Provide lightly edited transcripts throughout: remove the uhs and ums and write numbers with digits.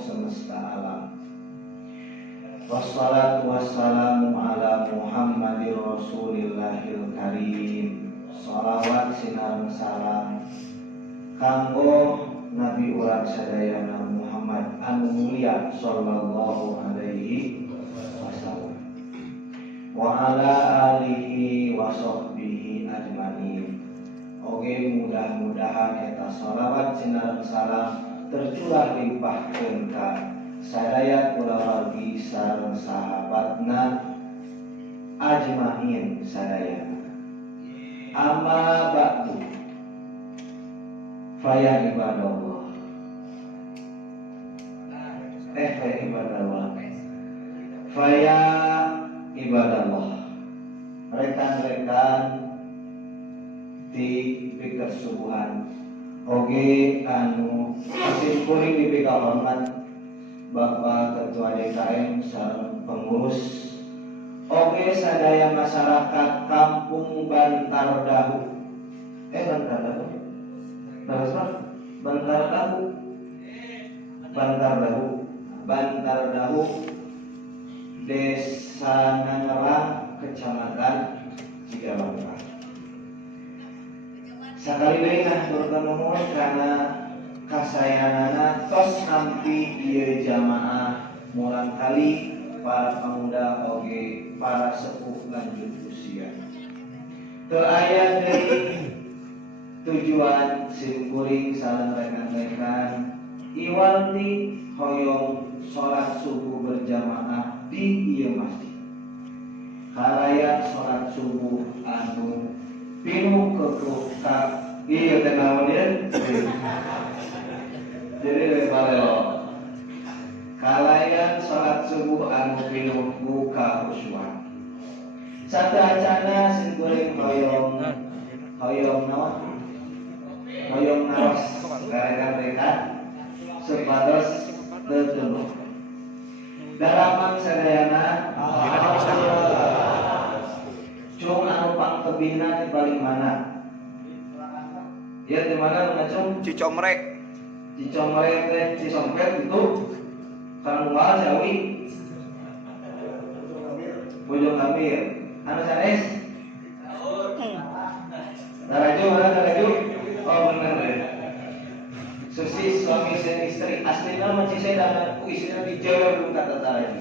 semesta alam. Wassalatu wassalamu ala Muhammadir Rasulillahil Karim. Shalawat sinareng salam kanggo Nabi urang sadayana Muhammad anu mulia sallallahu alaihi wasallam wa ala alihi wa sahbihi ajmain. Oge mudah-mudahan eta shalawat sinareng salam tercurah limpahkeun ka sadaya kulawargi sareng sahabatna ajmain sadayana. Amma ba'du faya ibadallah faya ibadallah rekan-rekan di pikir subuhan oge anu kuring di pikir hormat Bapak Ketua DKM sareng pengurus oge sadaya masyarakat Kampung Bantar Dahu. Bantar Dahu Desa Nangerang Kecamatan Cigabangka. Sakali deui bertemu karena kasayanana tos nampi ieu jamaah mulang kali para pemuda oge para sepuh lanjut usia. Teu aya deui tujuan simkuring sareng rekan-rekan iwanti hoyong salat subuh berjamaah di ieu masjid. Karaya salat subuh anu pinuh kekutak ieu teh naon ieu? Jadi balelo kalayan salat subuh anu pinuh buka khusyuk. Sadayana simkuring hoyong naon? Hoyong naros rekan-rekan supados tetuluh. Dalaman sadayana cung anu pangtebihna di paling mana? Ya di mana ngacung? Cicomrek teh Cisompet itu kan mual Jawi Bojong Gambir anu sanes Daraju mana Daraju? Oh bener deh. Susi suami dan istri aslinya masih saya dan istrinya di Jawa belum kata Daraju.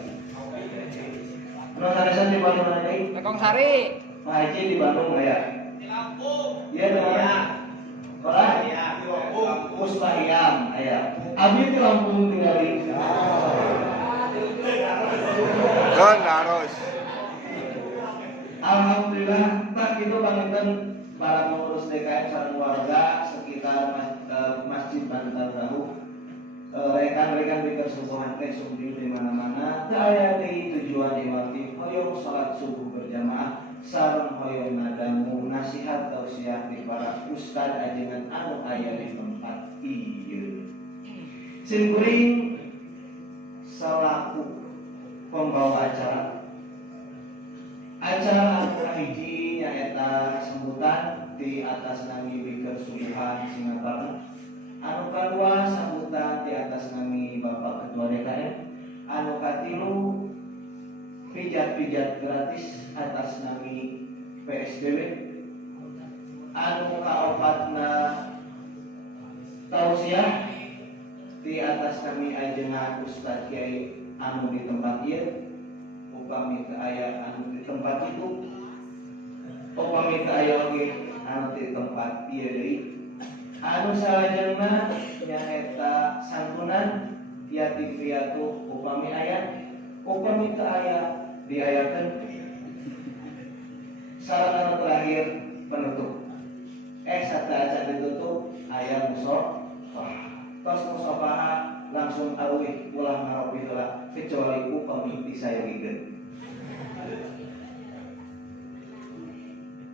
Anu sanesan di Bandung mana ini? Lekong Sari. Pak Haji di Bandung ya? Di Lampung. Iya di mana? Orang ya, Musbahiam, ayah. Abi di Lampung tinggali. Don harus. Alhamdulillah, tak itu bangunkan para pengurus DKM sareng warga sekitar Masjid Bantar Dahu. Rekan-rekan pikir subuhan teh sumbi di mana-mana. Daya di tujuan iwati hoyong salat subuh berjamaah. Sareng hoyong nadamu nasihat tausiah di para ustad ajengan anu aya di tempat ieu. Simkuring salaku pembawa acara anu hiji nyaeta sambutan di atas nami Bikir Subuhan Singaparna. Anu kadua sambutan di atas nami Bapak Ketua DKM. Anu katilu pijat-pijat gratis atas nami PSBB. Anu kaopatna tausiah di atas nami ajengan Ustaz Kiai anu di tempat ieu. Upami teu aya anu di tempat itu, upami teu aya oge anu di tempat ieu deui. Anu salajengna nyaeta santunan yatim piatu upami aya, upami teu aya diayakeun. Sareng anu terakhir penutup. Sateuacan ditutup aya musafah. Tos musafah langsung aruih ulah ngaropi heula kecuali upami disayogikeun.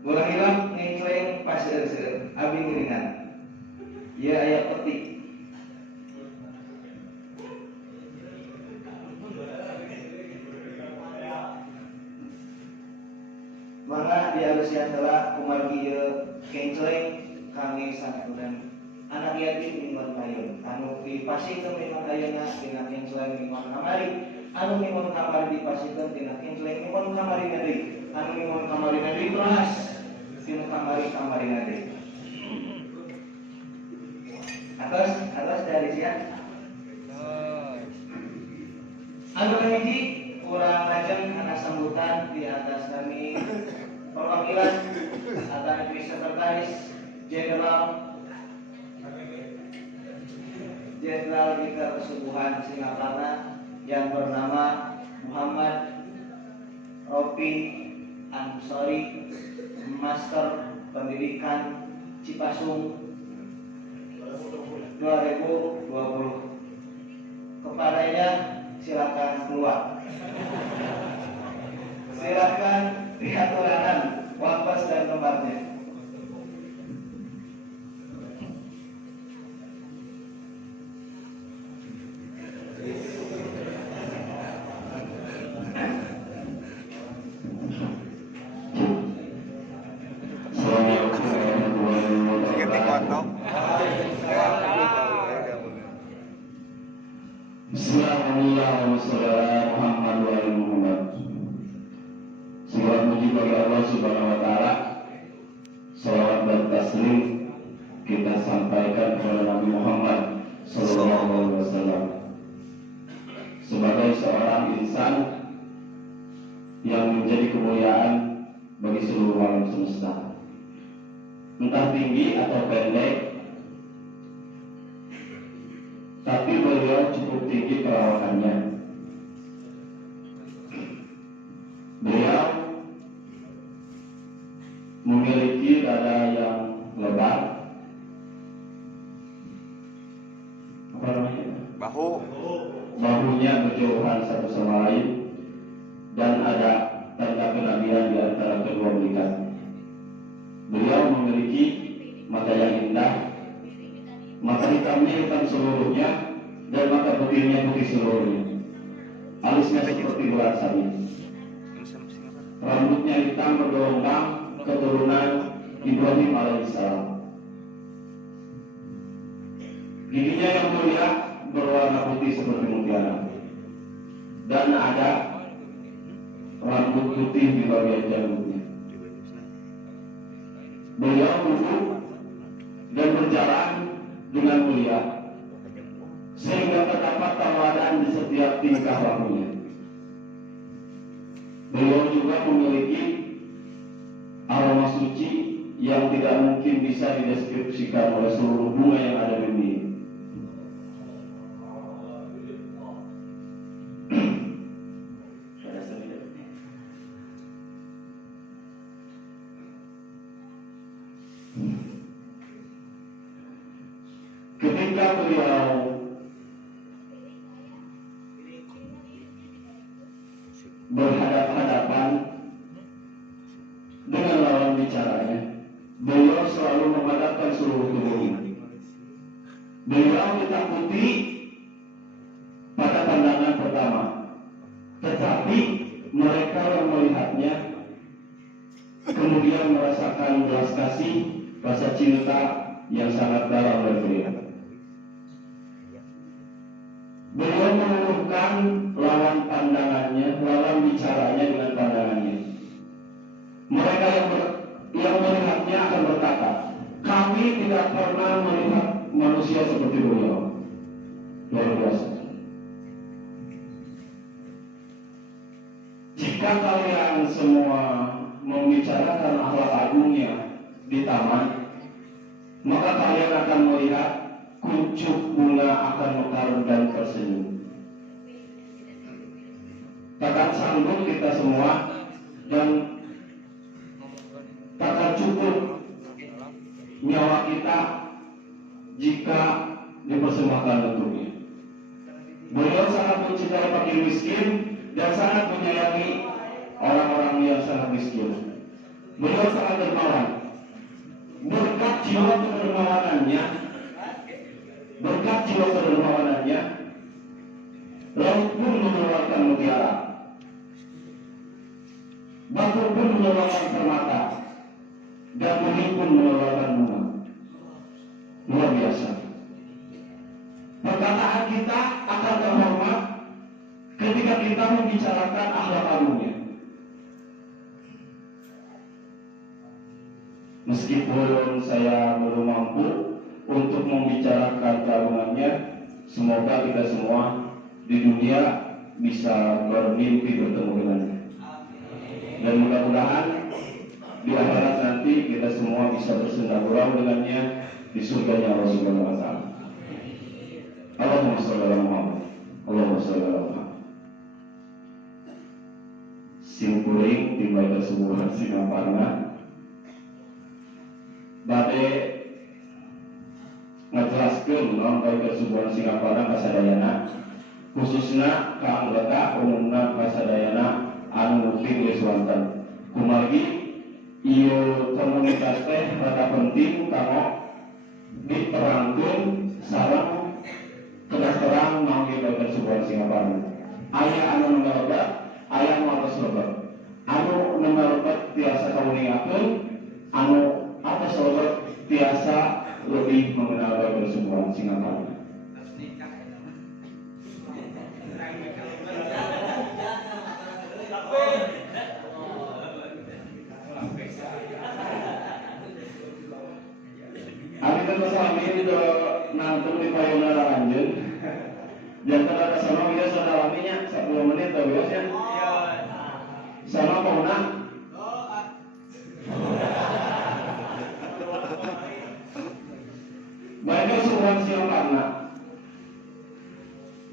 Ulah hilang ngengkleng paseur-seur abi ngiringan. Ieu aya peti. Mangga dialusian heula kumargi ieu kengkleng kangge santunan anak yatim mingguan payun anu di dipasihkeun mimon ayeuna tina kincleng mimon kamari, anu mimon kamari dipasihkeun tina kincleng mimon kamari deui, anu mimon kamari deui keras tina kamari deui. Atas dari siapa? Anu kahiji kurang lajeng anak sambutan di atas kami perwakilan akan sekretaris Jenderal Bikar Kesubuhan Singaparna yang bernama Muhammad Rofi Ansori, Master Pendidikan Cipasung 2020. Kepadanya silakan keluar. Silakan diaturkan wapas dan tempatnya. Kita sampaikan kepada Nabi Muhammad SAW sebagai seorang insan yang menjadi kemuliaan bagi seluruh alam semesta, entah tinggi atau pendek, tapi beliau cukup tinggi perawakannya. Beliau memiliki dada yang lebar, bahunya berjauhan satu sama lain, dan ada tanda kenabian di antara kedua belikan. Beliau memiliki mata yang indah, mata hitamnya hitam seluruhnya, dan mata putihnya putih seluruhnya. Alisnya seperti bulan sabit, rambutnya hitam bergelombang, keturunan Ibrahim alaihissalam. Giginya yang mulia berwarna putih seperti mutiara, dan ada rambut putih di bagian janggutnya. Beliau duduk dan berjalan dengan mulia, sehingga terdapat tawadan di setiap tingkah lakunya. Beliau juga memiliki aroma suci yang tidak mungkin bisa dideskripsikan oleh seluruh bunga yang ada di dunia. Ketika beliau berhadapan dengan lawan bicaranya, beliau selalu menghadapkan seluruh tubuhnya. Beliau ditakuti pada pandangan pertama, tetapi mereka yang melihatnya kemudian merasakan belas kasih, rasa cinta yang sangat dalam dari beliau. Beliau mengeluhkan lawan pandangannya, lawan bicaranya dengan pandangannya. Mereka yang melihatnya akan berkata, kami tidak pernah melihat manusia seperti beliau. Luar biasa. Jika kalian semua membicarakan akhlak agungnya di taman, maka kalian akan melihat kuncup bunga akan mekar dan tersenyum. Takkan sanggup kita semua dan takkan cukup nyawa kita jika dipersembahkan untuknya. Beliau sangat mencintai fakir miskin dan sangat menyayangi orang-orang yang sangat miskin. Beliau sangat dermawan. Berkat jiwa kedermawanannya, laut pun mengeluarkan mutiara, batu pun mengeluarkan permata, dan bumi pun mengeluarkan bunga. Luar biasa. Perkataan kita akan terhormat ketika kita membicarakan akhlak alunya. Meskipun saya belum mampu untuk membicarakan kalungannya, semoga kita semua di dunia bisa bermimpi bertemu dengannya. Dan mudah-mudahan di akhirat nanti kita semua bisa bersenda-gurau dengannya di surganya Allah Subhanahu wa taala. Allahumma shalli ala Muhammad. Allahumma shalli ala Muhammad. Simpuring di baik kesubuhan Singaparna bade ngajelaskeun naon baik kesubuhan Singaparna kasadayana khususna kaanggota umumna kasadayana anu mungkin geus wonten kumargi ieu komunitas teh rada penting kanggo diterangkeun sareng kedasteran naon baik kesubuhan Singaparna. Aya anu ngalebet, aya anu atas lebet. Anu ngalebet tiasa kamuningakeun, anu atas lebet tiasa lebih mengenal baik kesubuhan Singaparna. Abi teh sami itu nangtung di payuna lanjut. Jangan ada sama biasa dalamnya 10 menit atau biasanya. Sama pauna. Baik kesubuhan Singaparna.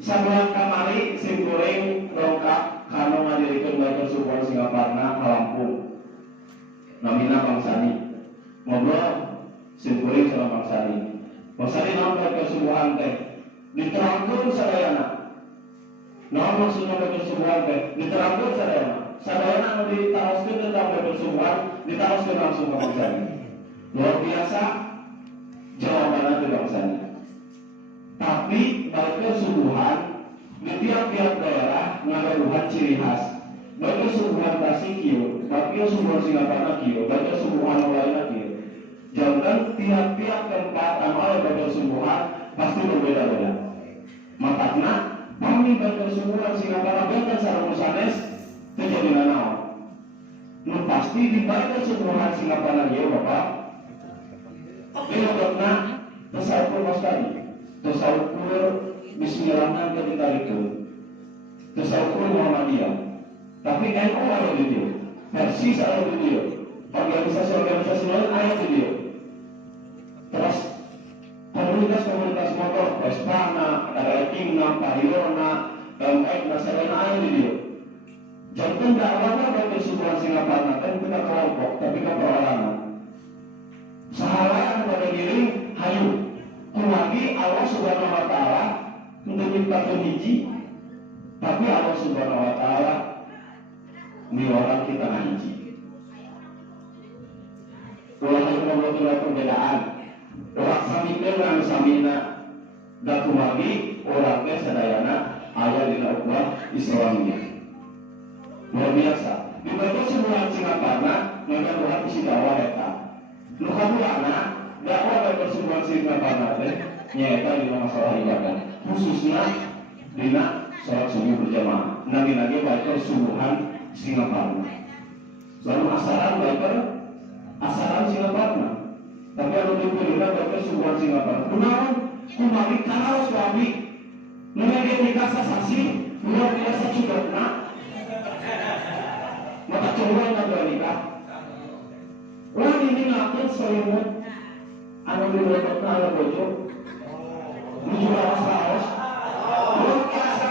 Sabulan kamari simkuring dongkap kanu ngadirikeun baik kesubuhan Singaparna ka Lampung. Namina Bangsani. Ngobrol simkuring sareng Bangsani. Bangsani naon baik kesubuhan teh? Diterangkeun sadayana. Naon maksudna baik kesubuhan teh? Diterangkeun sadayana. Sadayana anu ditaoskeun tentang baik kesubuhan ditaoskeun langsung ka Bangsani. Luar biasa jawabanna teh Bangsani. Tapi baik kesubuhan di tiap-tiap daerah ngagaduhan ciri khas. Baik kesubuhan Tasik kieu, baik kesubuhan Singaparna kieu, baik kesubuhan lainna kieu. Jangan tiap-tiap tempat anu aya baik kesubuhan pasti berbeda-beda. Makanya pami baik kesubuhan Singaparna benten sareng sanes terjadi naon. Nu pasti di baik kesubuhan Singaparna ieu Bapak. Dilebetna tasawuf mastari. Tasawuf bismillahna ketika itu. Tasawuf Muhammadiyah. Tapi NU ada di dia. Persis ada di dia. Organisasi-organisasi lain ada di dia. Terus komunitas motor, Vespana, ada Ekimna, Pahirona, MX, Nasarana ada di dia. Jangan dakwahnya bagi kesubuhan Singaparna kan bukan kelompok, tapi keperorangan. Sahala pada diri hayu. Kumagi Allah Subhanahu wa taala untuk menciptakan hiji, tapi Allah Subhanahu wa taala miwaran kita hiji. Ulah ngobrol perbedaan. Orang samikeun anu samina da kumagi urang teh sadayana aya dina ukhuwah Islamiyah. Luar biasa. Di bagian sebuah Singaparna ngagaduhan isi dakwah eta. Nu kaduana dakwah bagian sebuah Singaparna teh nyaeta dina masalah ibadah. Khususnya dina salat subuh berjamaah. Nagi-nagi bagian subuhan Singaparna. Lalu asaran Singaparna. Tapi anu dipilihna bagian subuhan Singaparna. Kunaon kumari kalau suami nunggu nikah sasasi luar biasa cudotna. Maka coba yang nikah. Ulah ini ngakeun selimut anu dilebetna aya bojo. Nuju lawas-lawas. Luar biasa.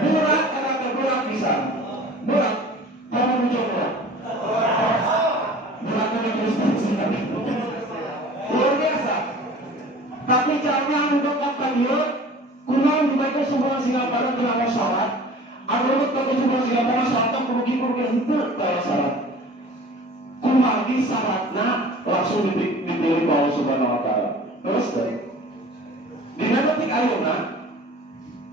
Berat karena berat pisan. Berat. Kamu nuju berat. Beratnya Kristen sih. Luar biasa. Tapi jangan untuk apa dia? Kunaon dibaca semua Singaparna tengah salat. Anu teu semua Singaparna salat kurugi-kurugi henteu kaya salat. Kumagi salatna langsung dipilih Allah Subhanahu wa taala. Terus deh. Dina detik ayeuna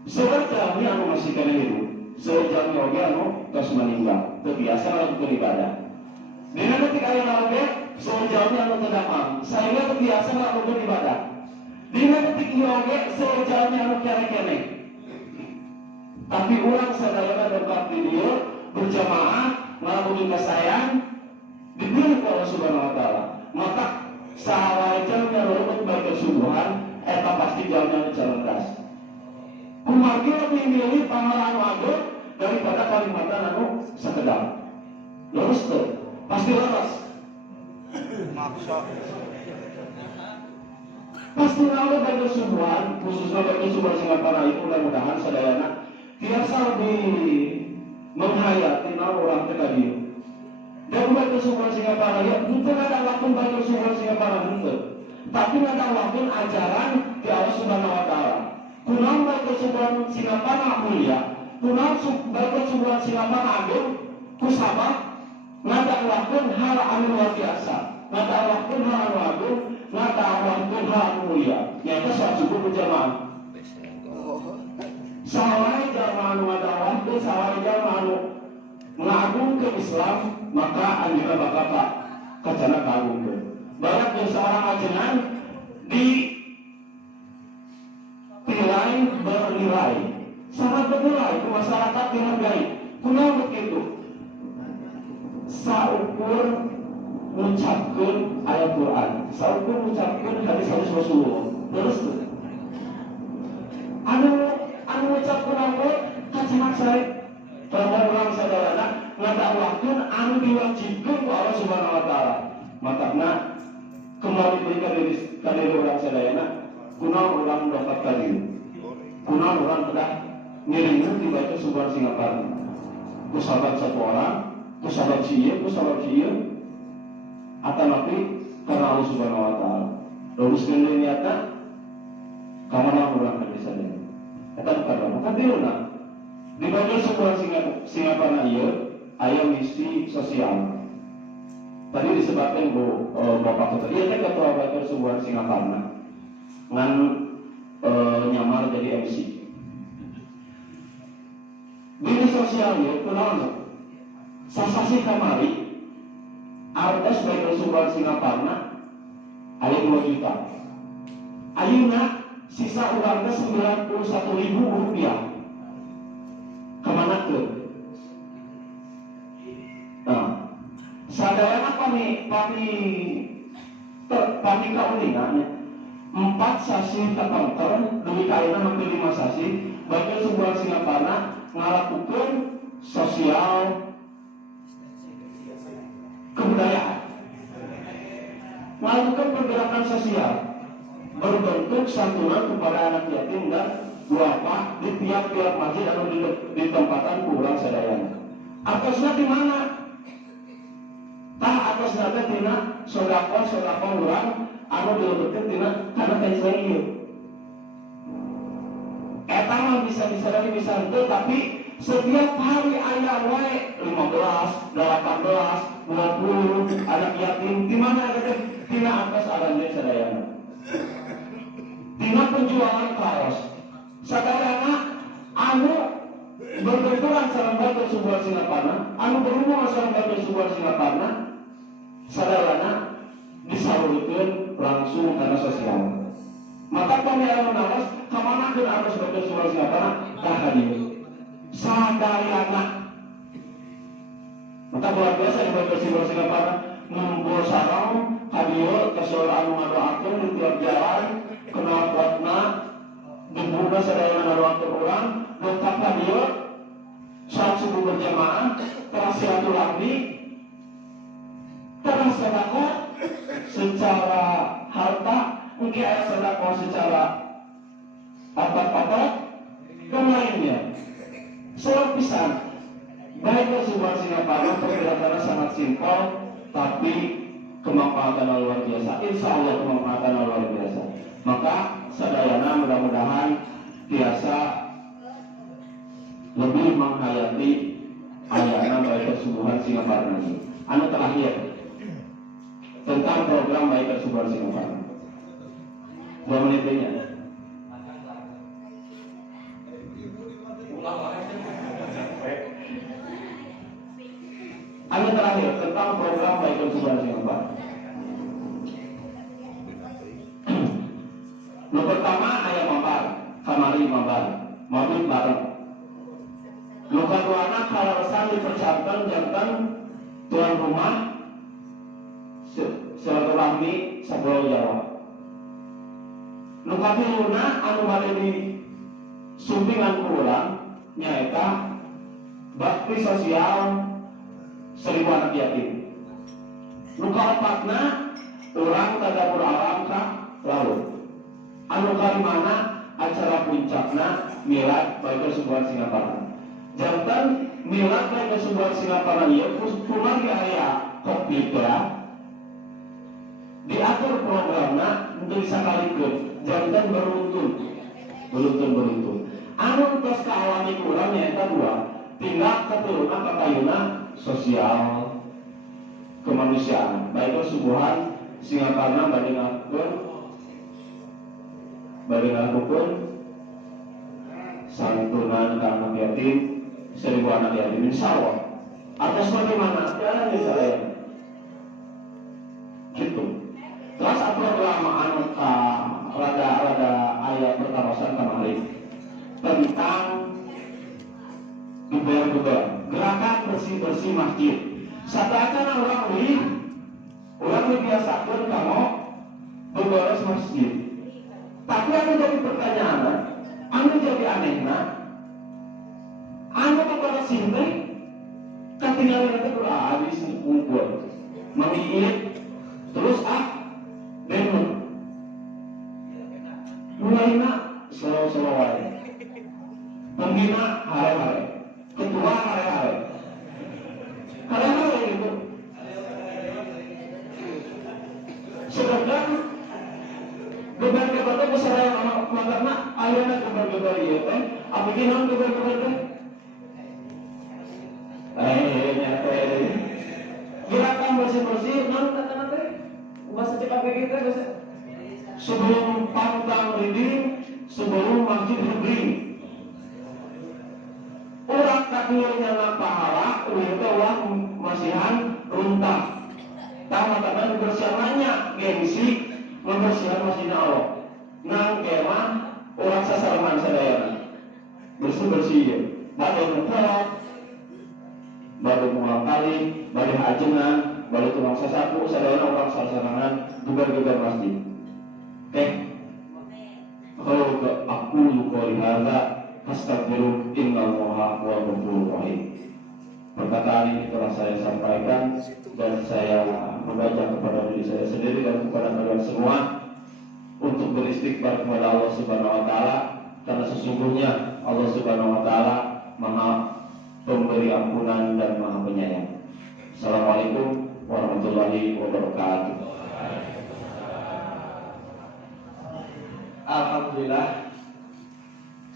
seorang jalmi anu masih kena hidup, seorang jalmi oge anu tos meninggal, teu biasa ngalakukeun ibadah. Dina detik ayeuna oge seorang jalmi anu teu damang, saeuga teu biasa ngalakukeun ibadah. Dina detik ieu oge sejalan anu kene-kene. Tapi urang sadayana debat di dieu berjamaah ngalamun kasayang dipilih ku Allah Subhanahu wa taala. Maka sahawa jalan yang luput baik kesubuhan eta pasti jalan yang cerdas. Kumargi lebih milih pangalaman agung daripada Kalimantan anu sakedap. Lurus tuh, pasti lolos. Pasti lalu baik kesubuhan, khususnya baik kesubuhan Singapura itu mudah-mudahan sadayana biasa lebih menghayati orang tadi. Dan baik kesubuhan Singapura ya bukan ada waktu baik kesubuhan Singapura itu, tapi ada waktu ajaran di Allah Subhanahu wa taala. Kunang baik kesubuhan Singapura mulia, kunang baik kesubuhan Singapura agung, kusabab ngada waktu hal anu luar biasa, ngada waktu hal anu agung, ngada waktu hal anu mulia. Nyata saat subuh berjamaah. Sawai jamaah anu ngada waktu, sawai jamaah anu mengagung ke Islam, maka anjuna bakal tak kacana kagung ke. Banyak yang seorang ajengan di nilai bernilai, sangat bernilai ke masyarakat dihargai. Kunaon begitu? Saukur mengucapkan ayat Quran, saukur mengucapkan hadis Rasulullah. Terus tuh, anu mengucapkan apa? Kacanak saya. Orang saudara ngada waktu anu diwajibkan ku Allah Subhanahu wa taala. Makana kembali berikan diri orang saudara, kunaon urang dapat tadi. Kunaon urang kedah ngiringkeun ti bae Subhanahu Singapura. Ku sahabat satu orang, ku sahabat si ieu, atanapi karena Allah Subhanahu wa taala. Luruskeun deui niatna kamana urang ka desa deui. Eta kada maka diuna. Di bagian sebuah Singapura ieu aya misi sosial. Tadi disebutkan Bu Bapak Ketua, iya teh ketua bagian sebuah Singapura ngan nyamar jadi MC. Misi sosial ieu kunaon? Sasasi kamari artos bagian sebuah Singapura aya 2 juta. Ayeuna sisa urangna 91.000 rupiah. Kemana tuh? Nah, sadayana pami kauningannya 4 sasi tertentu demi kaina hampir 5 sasi bagian sebuah Singapura ngalakukan sosial kebudayaan, melakukan pergerakan sosial berbentuk santunan kepada anak yatim dan duafa di tiap-tiap masjid atau di tempatan kurang sadayana. Atasnya di mana? Tah atasnya teh tina sodako urang anu dilebetkeun tina kana teh ieu. Eta mah bisa henteu tapi setiap hari aya wae 15, 18, 20 anak yatim di mana ada tina atas aranjeun sadayana. Tina penjualan kaos sadayana anu berbenturan sareng batur sebuah Singapura, anu berhubungan sareng batur sebuah Singapura, sadayana disalurkeun langsung karena sosial. Maka pemikiran nawas kamanakeun arus batur sebuah Singapura ka hadieu. Sadayana. Maka luar biasa di batur sebuah Singapura ngumpul sareng hadieu ka saur anu ngadoakeun di tiap jalan kenal potna dibuka sadayana ngadoakeun urang lengkap hadiah saat subuh berjamaah telah silaturahmi telah sedekah secara harta mungkin ada sedekah secara apa-apa dan lainnya selalu pisan baik sebuah Singapura pergerakannya sangat simpel tapi kemanfaatan luar biasa. Insya Allah kemanfaatan luar biasa. Maka sadayana mudah-mudahan biasa lebih menghayati ayana baik kesubuhan Singapura ini. Anu terakhir tentang program baik kesubuhan Singapura. 2 menitnya. Anu terakhir tentang program baik kesubuhan Singapura. kamari mabut bareng. Luka duana kalaresan dipersiapkan jantan tuan rumah silaturahmi sapulau Jawa. Luka piluna anu bade di sumpingan kurang nyaeta bakti sosial 1000 anak yatim. Luka opatna urang tadabur alam ka laut. Anu kalimana acara puncakna milad Baitul Subuhan Singaparna. Jantan milad Baitul Subuhan Singaparna ieu kumaha aya Covid ya. Diatur programna untuk sakalikeun jantan beruntun. Anu tos kaalami kurang nyaeta dua, tinggal keturunan kakayuna sosial kemanusiaan. Baitul Subuhan Singaparna bade ngakukeun santunan ka anak yatim 1000 anak yatim insyaallah. Atas bagaimana? Ya saya. Gitu. Terus program anu rada ayat pertarosan kemarin tentang geber gerakan bersih masjid. Satacana orang biasakeun kamu beberes masjid. Tapi anu jadi pertanyaan, anu jadi anehna, anu kepada sini ketinggalan itu habis kumpul, mengiit, terus denun, mulainya slow wae, pembina hare-hare, ketua hare-hare itu, sedangkan gebar-gebar itu sareng anak makarna ayeuna gebar-gebar ieu teh apikeun naon gebar-gebar teh gerakan bersih-bersih naon katana teh bahasa cekap kita bahasa sebelum pantang reading sebelum masjid reading urang kakieunya pahala urang teh ulah masihan runtah tah matana bersiarannya gengsi membersihkan masjidnya Allah. Nang kemah orang sasarman sadayana bersih ya. Bade ngepelot, bade mual kali, bade hajengan, bade tukang sasapu sadayana orang sasarangan gebar-gebar masjid. Kalau aku qouli hadza astaghfiru innallaha huwal ghafurur rahim. Perkataan ini telah saya sampaikan dan saya membaca kepada diri saya sendiri dan kepada kalian semua untuk beristighfar kepada Allah Subhanahu wa taala karena sesungguhnya Allah Subhanahu wa taala Maha Pemberi ampunan dan Maha Penyayang. Assalamualaikum warahmatullahi wabarakatuh. Alhamdulillah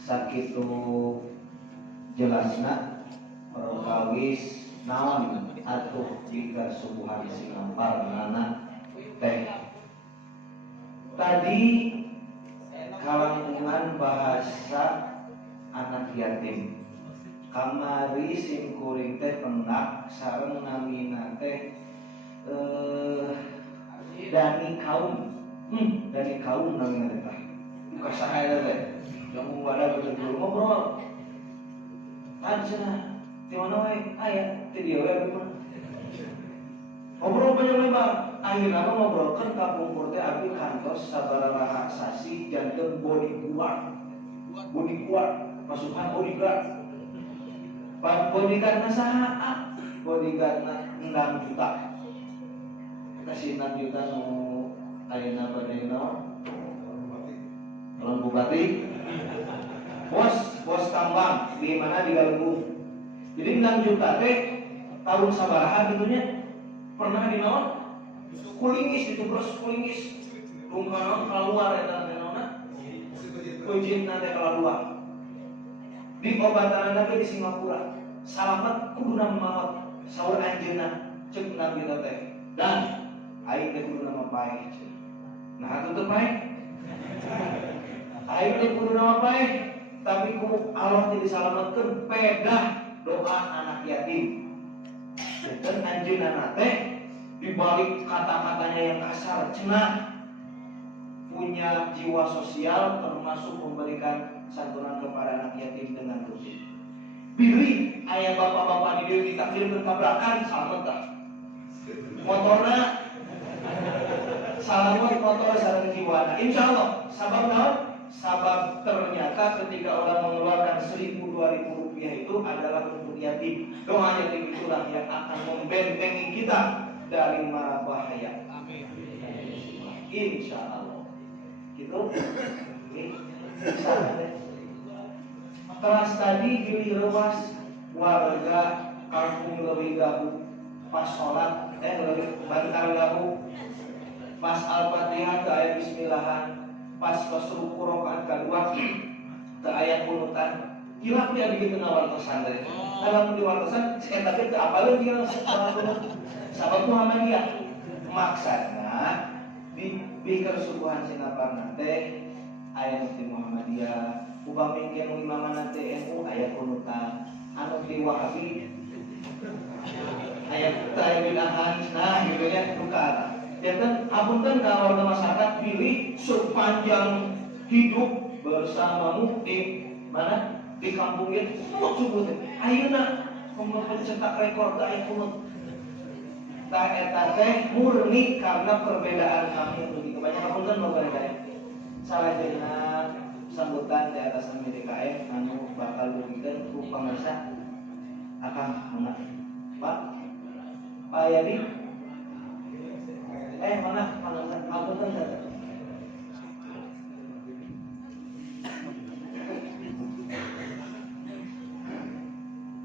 sakitu jelasna perkawis naon atuh jika Subuhan Singaparna teh tadi kalangan bahasa anak yatim kamari sim kuring teh pendak sareng namina teh dani kaum namina teh buka sahaya teh yang wadah betul ngobrol tadi sana di mana wae aya ti dieu we ngobrol banyak lebar akhirna ngobrolkeun ka pungkur teh abi kantos sabaraha sasi janten bodyguard pasukan bodyguard bodyguardna saha bodyguardna 6 juta kasih 6 juta nu ayeuna bade naon Bupati bos tambang di mana di Galunggung. Jadi 6 juta teh tahun sabaraha gitunya pernah di naon kulingis ditubros kulingis rungkana keluar eta naonna ujin nanti keluar di obatan nanti di Singapura salamet kuduna maot saur anjeunna ceuk 6 juta teh dan aing teh kuduna mapaeh nah atuh paeh aing teh kuduna mapaeh tapi ku Allah teh disalametkeun pedah doa anak yatim. Dan anjeunna teh dibalik kata-katanya yang kasar cenah punya jiwa sosial termasuk memberikan santunan pilih ayah bapak-bapak di dieu kita kirim tabrakan selamat dah. Motorna selamat motor sareng jiwana. Insyaallah sabab naon? Sabab ternyata ketika orang mengeluarkan 1.000 2.000 rupiah itu adalah untuk yatim. Doa yatim itulah yang akan membentengi kita dari mara bahaya. Amin. Insya Allah. Gitu. Bisa ada. Kelas tadi pilih rewas warga kampung lebih gabu pas sholat lebih bantar gabu pas al-fatihah ke ayat bismillahan pas ruku rakaat kedua ke ayat kunutan hilap dia bikin wartosan teh dalam di wartosan eta teh teu apaleun dia sahabat Muhammadiyah maksudna dibikir subuhan sinaparna teh ayat di Muhammadiyah upami kieu imamana teh NU ayat kunutan anu di Wahabi ayat bidahan nah gitu nya tukar ya kan apunten kalau warga masyarakat pilih sepanjang hidup bersamamu di mana di kampung itu subuh teh ayeuna mencetak rekor aya kunut tah eta teh murni karena perbedaan kami lebih kebanyakan apunten berbeda salajengna sambutan di atas DKM anu bakal diberikan ku pamirsa akan mana Pak Yadi mana pamirsa apunten saja.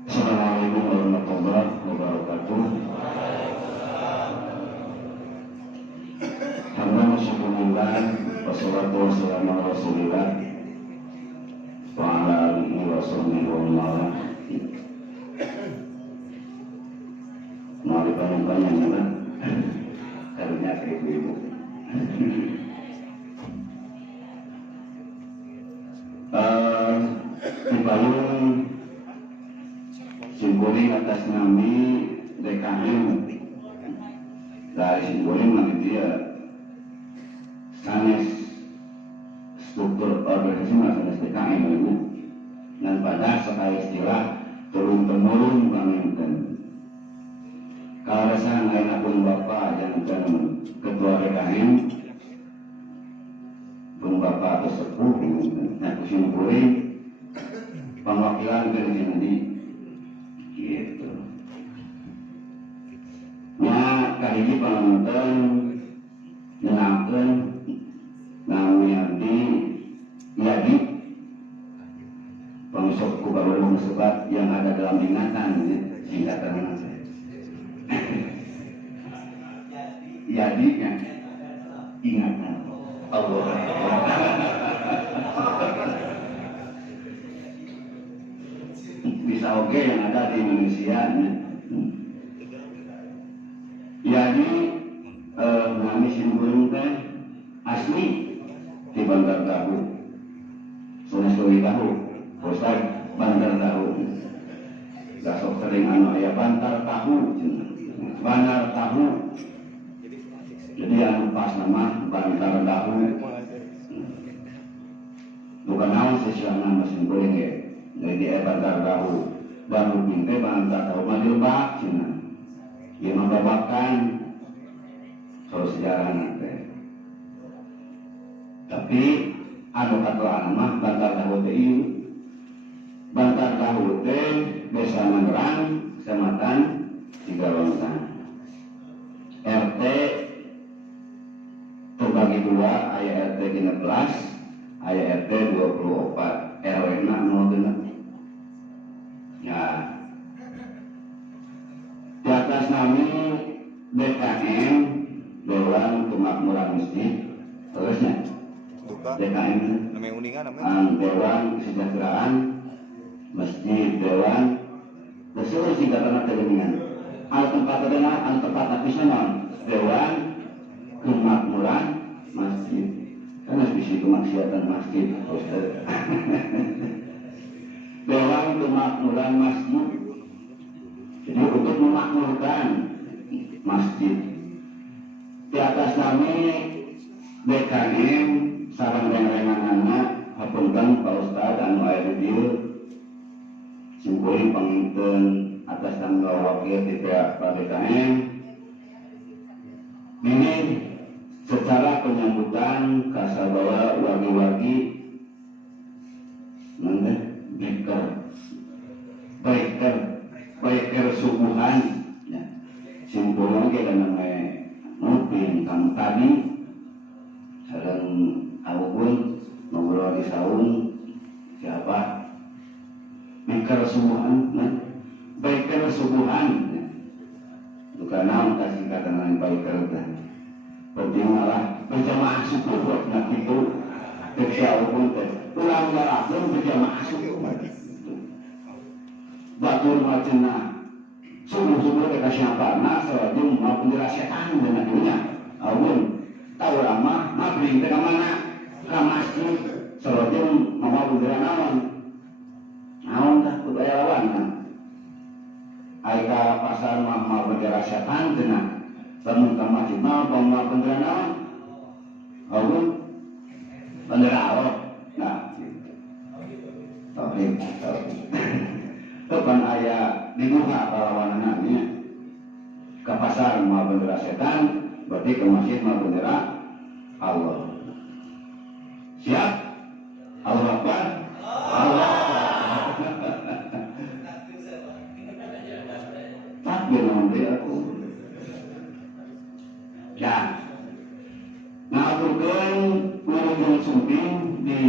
Assalamualaikum warahmatullahi wabarakatuh. Alhamdulillah wassalatu wassalamu ala Rasulillah wa ala alihi wa sahbihi wa man mari banyak-banyak mana karunia ke ibu-ibu. Dipayung simboling atas nami DKM dari simboling nanti dia sanes struktur organisasi sanes DKM itu dan pada sekali istilah turun-temurun bangunkan kalau sang lain pun bapak yang ketua DKM pun bapak atau sepuh yang kusimpuling pengwakilan dari sini gitu nya kahiji panonton nyenangkeun namiardi Yadi pangsok ku kabar sebat yang ada dalam ingatan singkatan Yadi kan ingatan Allah bisa oke yang ada di Indonesia Yadi nami simbolung teh asli di Bantar Tahu Sungai Tahu Ustaz Bantar Tahu gak sok sering anu aya Bantar Tahu Bantar Tahu jadi anu pas nama Bantar Tahu bukan naon sesuatu simbolung ya jadi Bantar Tahu baru binte Bantar Tahu madil bak cina ia membawakan soal sejarah nanti tapi anu kata mah Bantar Tahu teh ieu Bantar Tahu teh desa Mangrang kecamatan Cigalongsan RT terbagi dua aya RT 13 aya RT 24 RW na 0 ya di atas nami DKM Dewan Kemakmuran Masjid terusnya DKM namanya uningan namanya Dewan Kesejahteraan Masjid Dewan sesuai singkatan kedengan al tempat adalah al tempat nasional Dewan Kemakmuran Masjid karena di situ maksiatan masjid Dewan Kemakmuran Masjid jadi untuk memakmurkan masjid di atas nami DKM sarang rengan-renganana hapunten Pak Ustaz anu aya di dieu Simpulin panginten atas tanggal wakil di pihak PDKM ini secara penyambutan kasabala wagi-wagi nanti biker subuhan ya. Simpulnya kita namanya mungkin kamu tadi sedang aku pun ngobrol di saung siapa biker subuhan biker subuhan ya. Itu karena kasih kata lain biker penting malah berjamaah subuh buat nak itu kecil pun ulang pun berjamaah subuh batur macena subuh-subuh mereka siapa nah selajung mau penjelasan dengan dirinya awun tahu lama maghrib ke mana ke masjid selajung mau penjelasan naon dah budaya lawan aika pasar mau penjelasan tenang lamun ka masjid mau penjelasan awun penjelasan nah tauhid Tepan ayah dibuka perlawanannya ke pasar mau bendera setan berarti ke masjid mau bendera Allah. Siap? Allah Akbar. Allah takbir nanti aku ya nah aturkan ngurung sumping di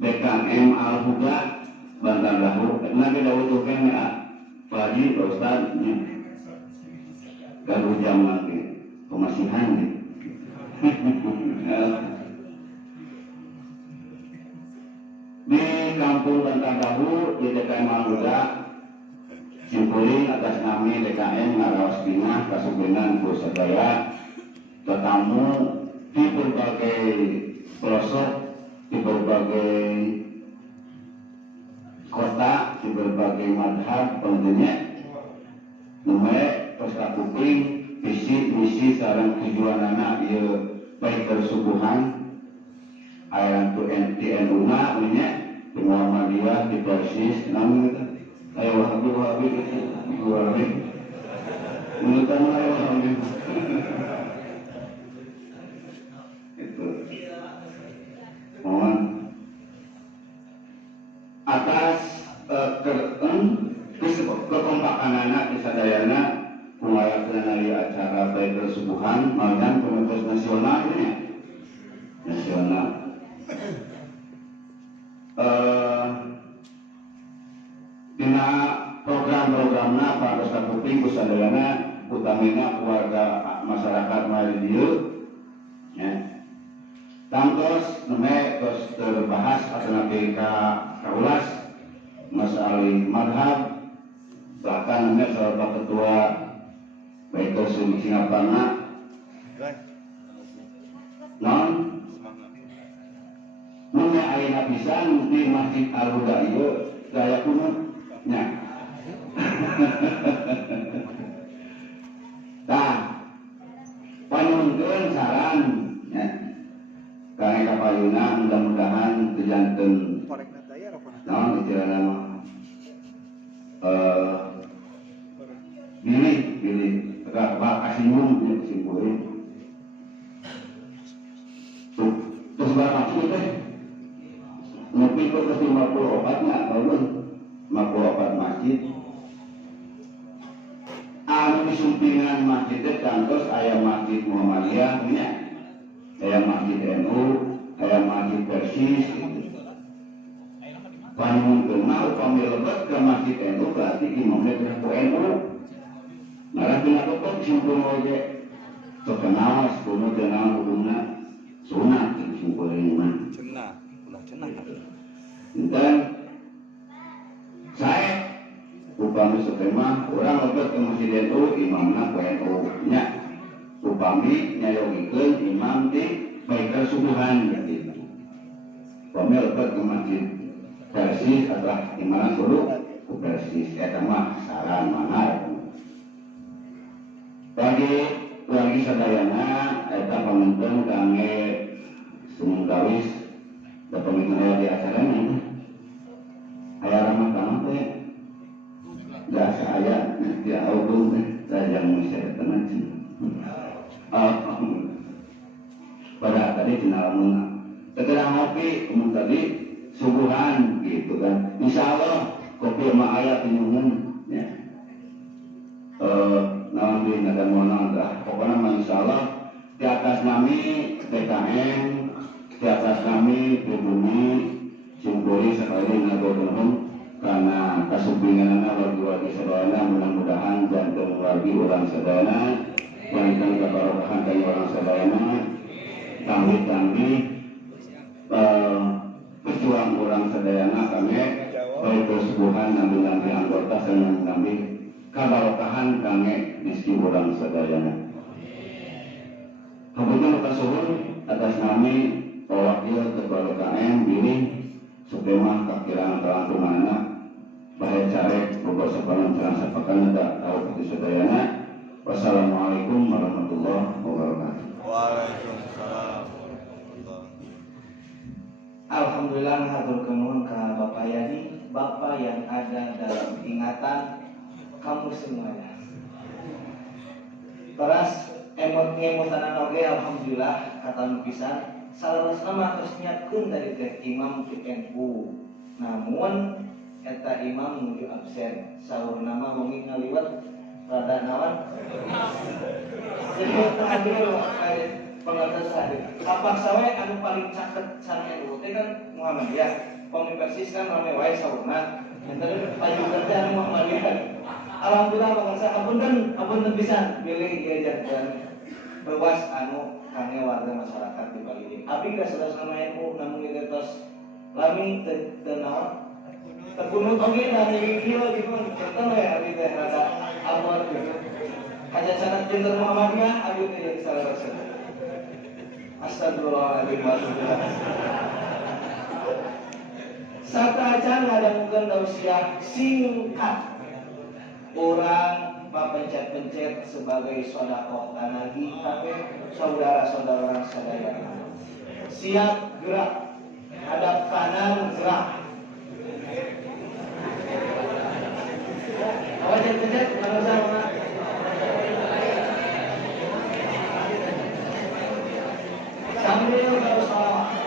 BKM Al-Huda Bantar Lahu, nabi Dawud itu kan ya, Pak Haji, Pak Ustaz, kalau jam lagi pemasihan nih. Di kampung Bantar Lahu di DKM Al-Huda, simpulin atas nama DKM Ngarawas Bina, Kasubenan, Busadaya, tetamu di berbagai pelosok, di berbagai kota di berbagai madhab tentunya namanya pesta kuping visi misi sarang tujuan anak ya baik bersubuhan ayat tu NTNU na punya di Muhammadiyah di Persis namanya ayo wahabi menurut ayo wahabi itu mohon atas kekompakan anak di sadayana pengayakan dari acara baik bersubuhan maupun penuntut nasional ini nasional dina program-programna Pak Ustaz Kuping sadayana utamina keluarga masyarakat Maridieu ya tangtos nemeh terus terbahas atau kaulas masalah madhab bahkan nemeh sahabat ketua baik Singapana non nemeh ayeuna pisan di Masjid Al-Huda ieu gaya kuno nya tah panunkeun saran ya kami kapayuna mudah-mudahan kejanten naon istilahna pilih agak kasihum simpulin terus maksud teh ngopi kok ke 54 nya ulun 54 masjid anu disumpingan masjid teh kantos aya masjid Muhammadiyah nya aya masjid NU aya masjid Persis panjung kenal pamilebet ke masjid NU berarti imamnya kena ke NU narah kena kepok simpul oge terkenal sepuluh kenal hubungna sunat simpul iman dan saya upami setema orang lebet ke masjid NU imamna ke NU nya upami nyayogikeun imam di baikal subuhan gitu upami lebet ke masjid Persis adalah dimana dulu ke Persis eta mah saran mana bagi sadayana eta pamenteun kangge sumungkawis da pemimpin di acara ini aya ramah tamah teh cenah mun segera ngopi kemudian tadi subuhan gitu kan. Insyaallah kopi mah aya pinuhun ya. Naon deui nagan moal dah. Pokona mah insyaallah di atas nami TKM, di atas nami pribumi syukuri sekali ngadokeun karena kasumpinganana wargi-wargi sadayana mudah-mudahan jantung wargi urang sadayana jantung kabarokahan dari orang sadayana tambih-tambih pejuang orang sadayana kami baik kesubuhan nabi-nabi anggota dan nabi kabarokahan kami rizki orang sadayana. Kemudian kasuhun atas nami wakil ketua KM diri supaya kakirang kelantunganna bahaya carek boga sepalan terasa pakan tak tahu putih sadayana. Wassalamualaikum warahmatullahi wabarakatuh. Waalaikumsalam. Alhamdulillah hatur kenuhun ka Bapak Yani, Bapak yang ada dalam ingatan kamu semuanya. Teras emot-emotanan oge alhamdulillah kata lukisan salah nama terus nyatkeun dari teh imam di NU. Namun eta imam menuju absen. Saur nama wengi ngaliwat rada nawan. Jadi hadir pengantar hadir. Apa sawe anu paling caket sana NU teh kan Muhammadiyah. Pemi Persis kan rame wae saurna. Enten pajugan teh anu Muhammadiyah. Alhamdulillah bangsa apunten pisan pilih ieu dan bewas anu kangge warga masyarakat di Bali ini. Abi ka saudara NU namun ieu tos lami teu naon. Terbunuh oge dari kieu gitu contoh ya abi teh rada abot gitu. Kaja sanad jenderal Muhammadiyah abi teh salah satu. Astagfirullahaladzim. Satajan ngadangkeun tausiah singkat. Orang pencet-pencet sebagai sodakoh tanagi kami saudara-saudara sadayana. Siap gerak, hadap kanan gerak. Awak pencet kalau sama. Sambil bersolawat.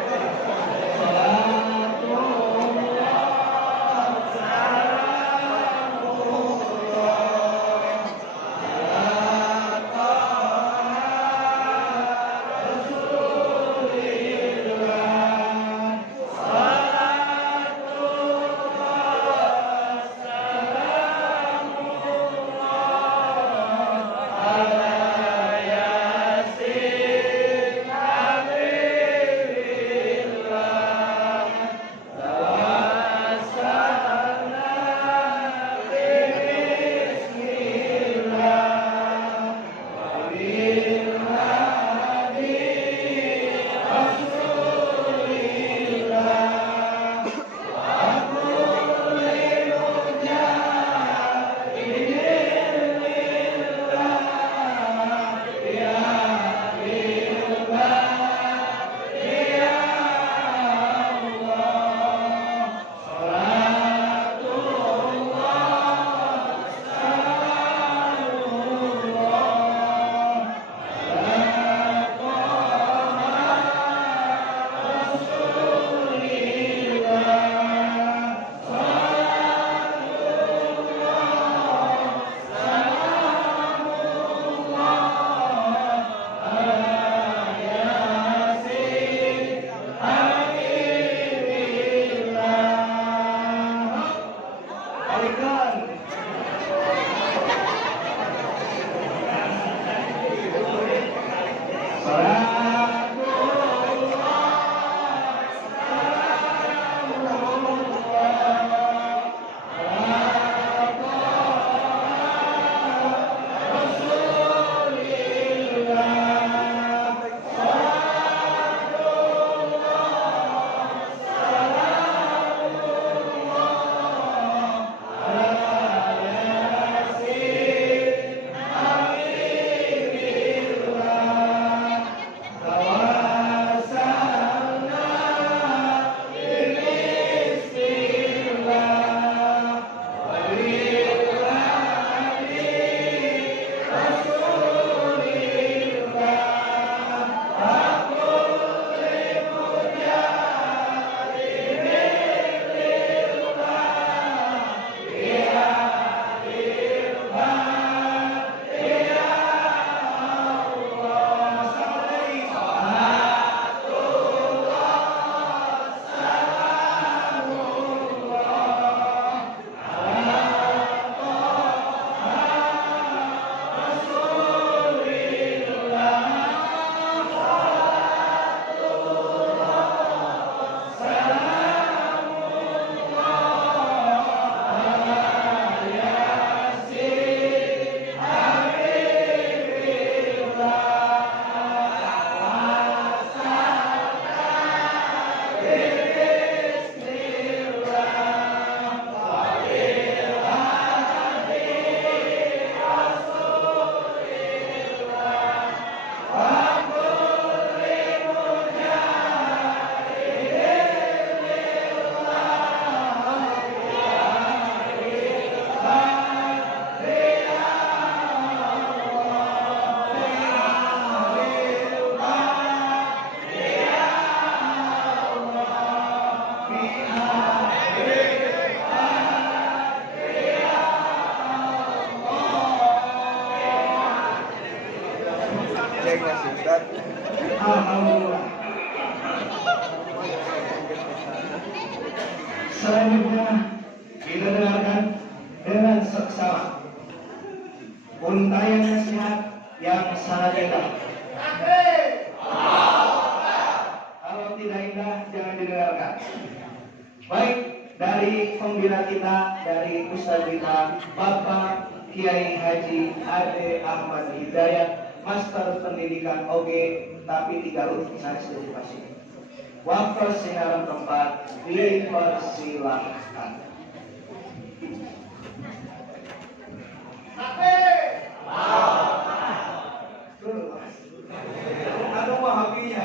Alhamdulillah. Selanjutnya kita dengarkan dengan seksama untayan nasihat yang sangat indah. Kalau tidak indah jangan didengarkan. Baik, dari pembina kita, dari Ustaz kita, Bapak Kiai Haji Ade Ahmad Hidayat, Master Pendidikan OG, tapi 3 huruf saya spesifikasi. Waktu siaran tempat dipersilahkan. Anu mah habinya.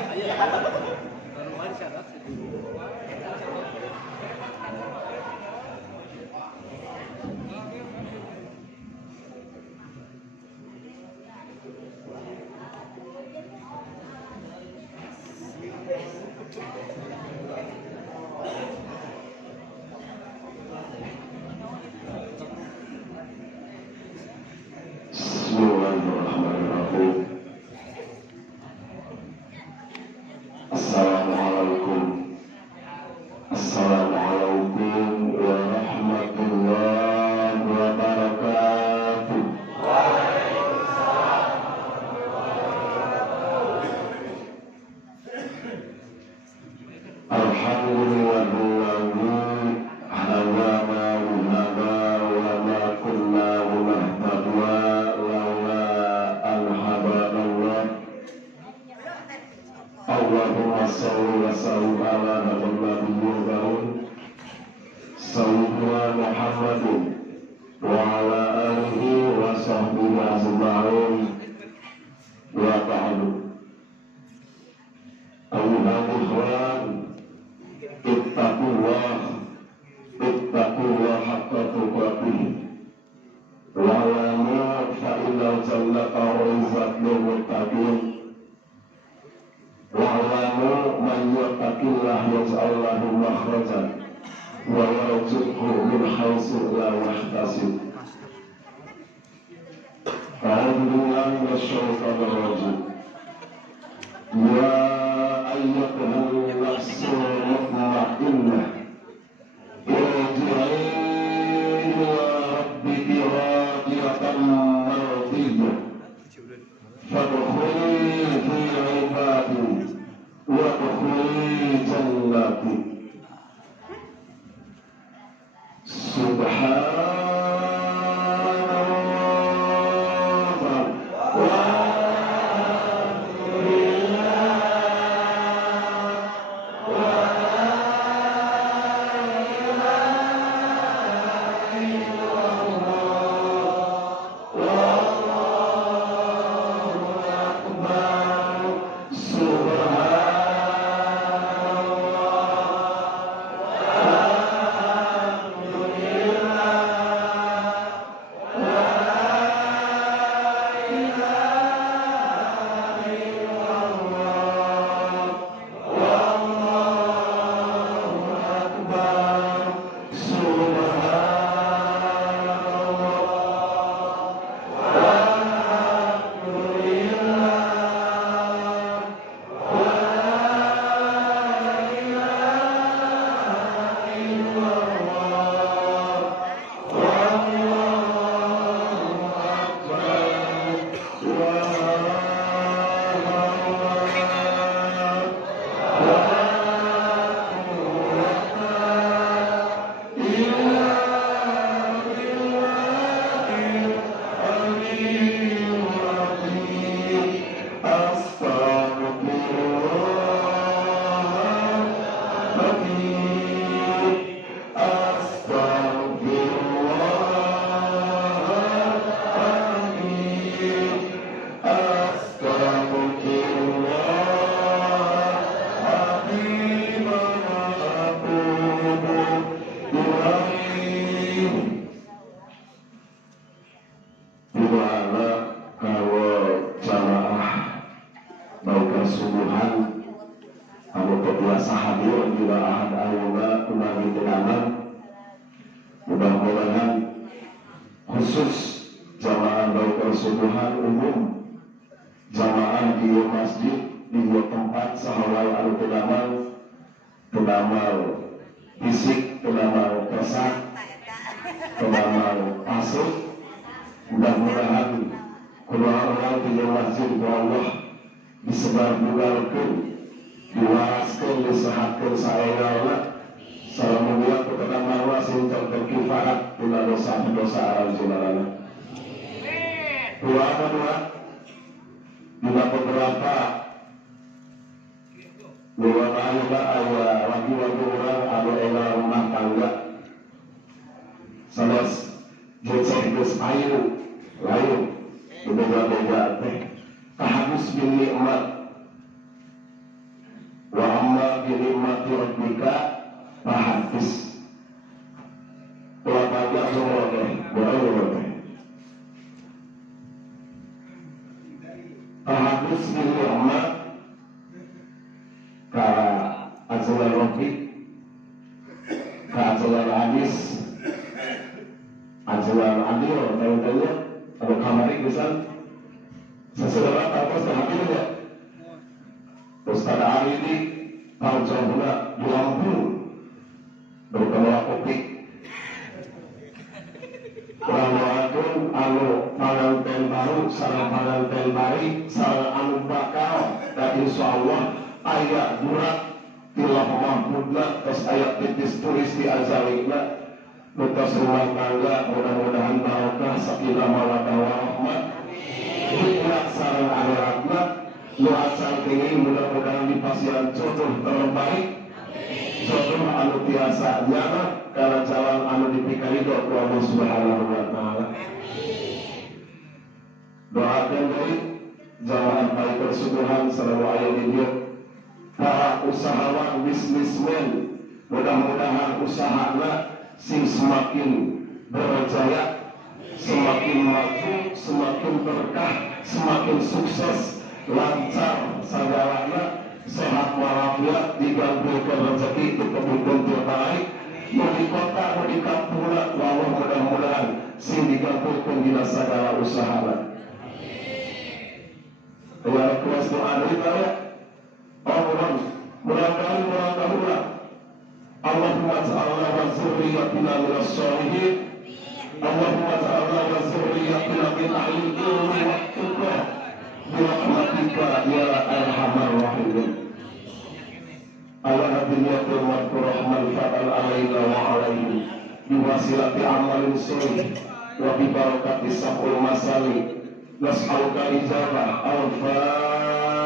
Bismillahirrahmanirrahim. Assalamualaikum warahmatullahi wabarakatuh. Alhamdulillahilladzi hadana wa ma kunna muhtadina laula an hadanallah. Allahumma shalli wa sallim ala nabiyyina sayyidina Muhammadin wa ala alihi wa sahbihi ajma'in. Wa ba'du. Ayyuhal ikhwan, ittaqullah haqqa tuqatih. Wa'lamu fa innal jannata u'izzat lil muttaqin. Wa'lamu man yattaqillaha yaj'al lahu makhrajan wa yarzuqhu min haitsu la yahtasib. A'udzu billahi minasy syaithanir rajim. Ya ayyatuhan nafsul mutmainnah, irji'i ila rabbiki radiyatan mardiyah, fadkhuli fi ibadi wadkhuli jannati. Subhanallah khusus jamaah Baitul Subuhan umum, jamaah di masjid di dua tempat sahawal anu tudamal fisik, tudamal kesak, tudamal pasuk. Mudah-mudahan orang-orang di masjid Allah disebar bugalkan, diwaskan, disehatkan saengalna, sareng mulia kepada marwah singkang terkifaat tina dosa-dosa aran sunarana. Dua dina beberapa dua aya lagi-lagi orang anu enggak rumah tangga sanes jeceh geus ayu lain beda-beda teh tahadus bil nikmat wa amma bi nikmati rabbika tahadus wa baga semua boleh tahadus bil nikmat ka ajalan rofi ka ajalan hadis ajalan adil tahu-tahu atau kamari misal sesuatu apa sehati ya Ustaz Ali ini tahun jauhnya di Lampung berkenal kopi Ramadan anu panganten baru sareng panganten bari sareng anu bakal dan insyaallah aya durak tilah mahmudna tos aya titis tulis di azalina bekas rumah tangga mudah-mudahan barokah sakinah mawaddah warahmah hikmah sareng akhiratna nu asal kenging mudah-mudahan dipasihan jodoh terbaik jodoh anu tiasa nyana karena jalan anu dipikari ku Allah Subhanahu wa taala. Doakan dari jamaah baik persubuhan selalu aya di dieu para usahawan bisnismen mudah-mudahan usahana sing semakin berjaya, semakin maju, semakin berkah, semakin sukses, lancar segalanya, sehat walafiat, digabungkan rezeki di kebutuhan terbaik, mau di kota, mau di kampung, bahwa mudah-mudahan sing digabungkan di segala usaha. Ya kelas doa dari saya, orang mudah-mudahan Allahumma ja'alna wa zurriyatina minas sholihin Allahumma ja'alna wa zurriyatina min ahlil ilmi wa tuqah birahmatika ya arhamar rahimin. Ala nabiyyatil rahman fa'al alaina wa alaihim biwasilati amalin solih wa bibarakati saful masali nas'aluka ijabah al-fatihah.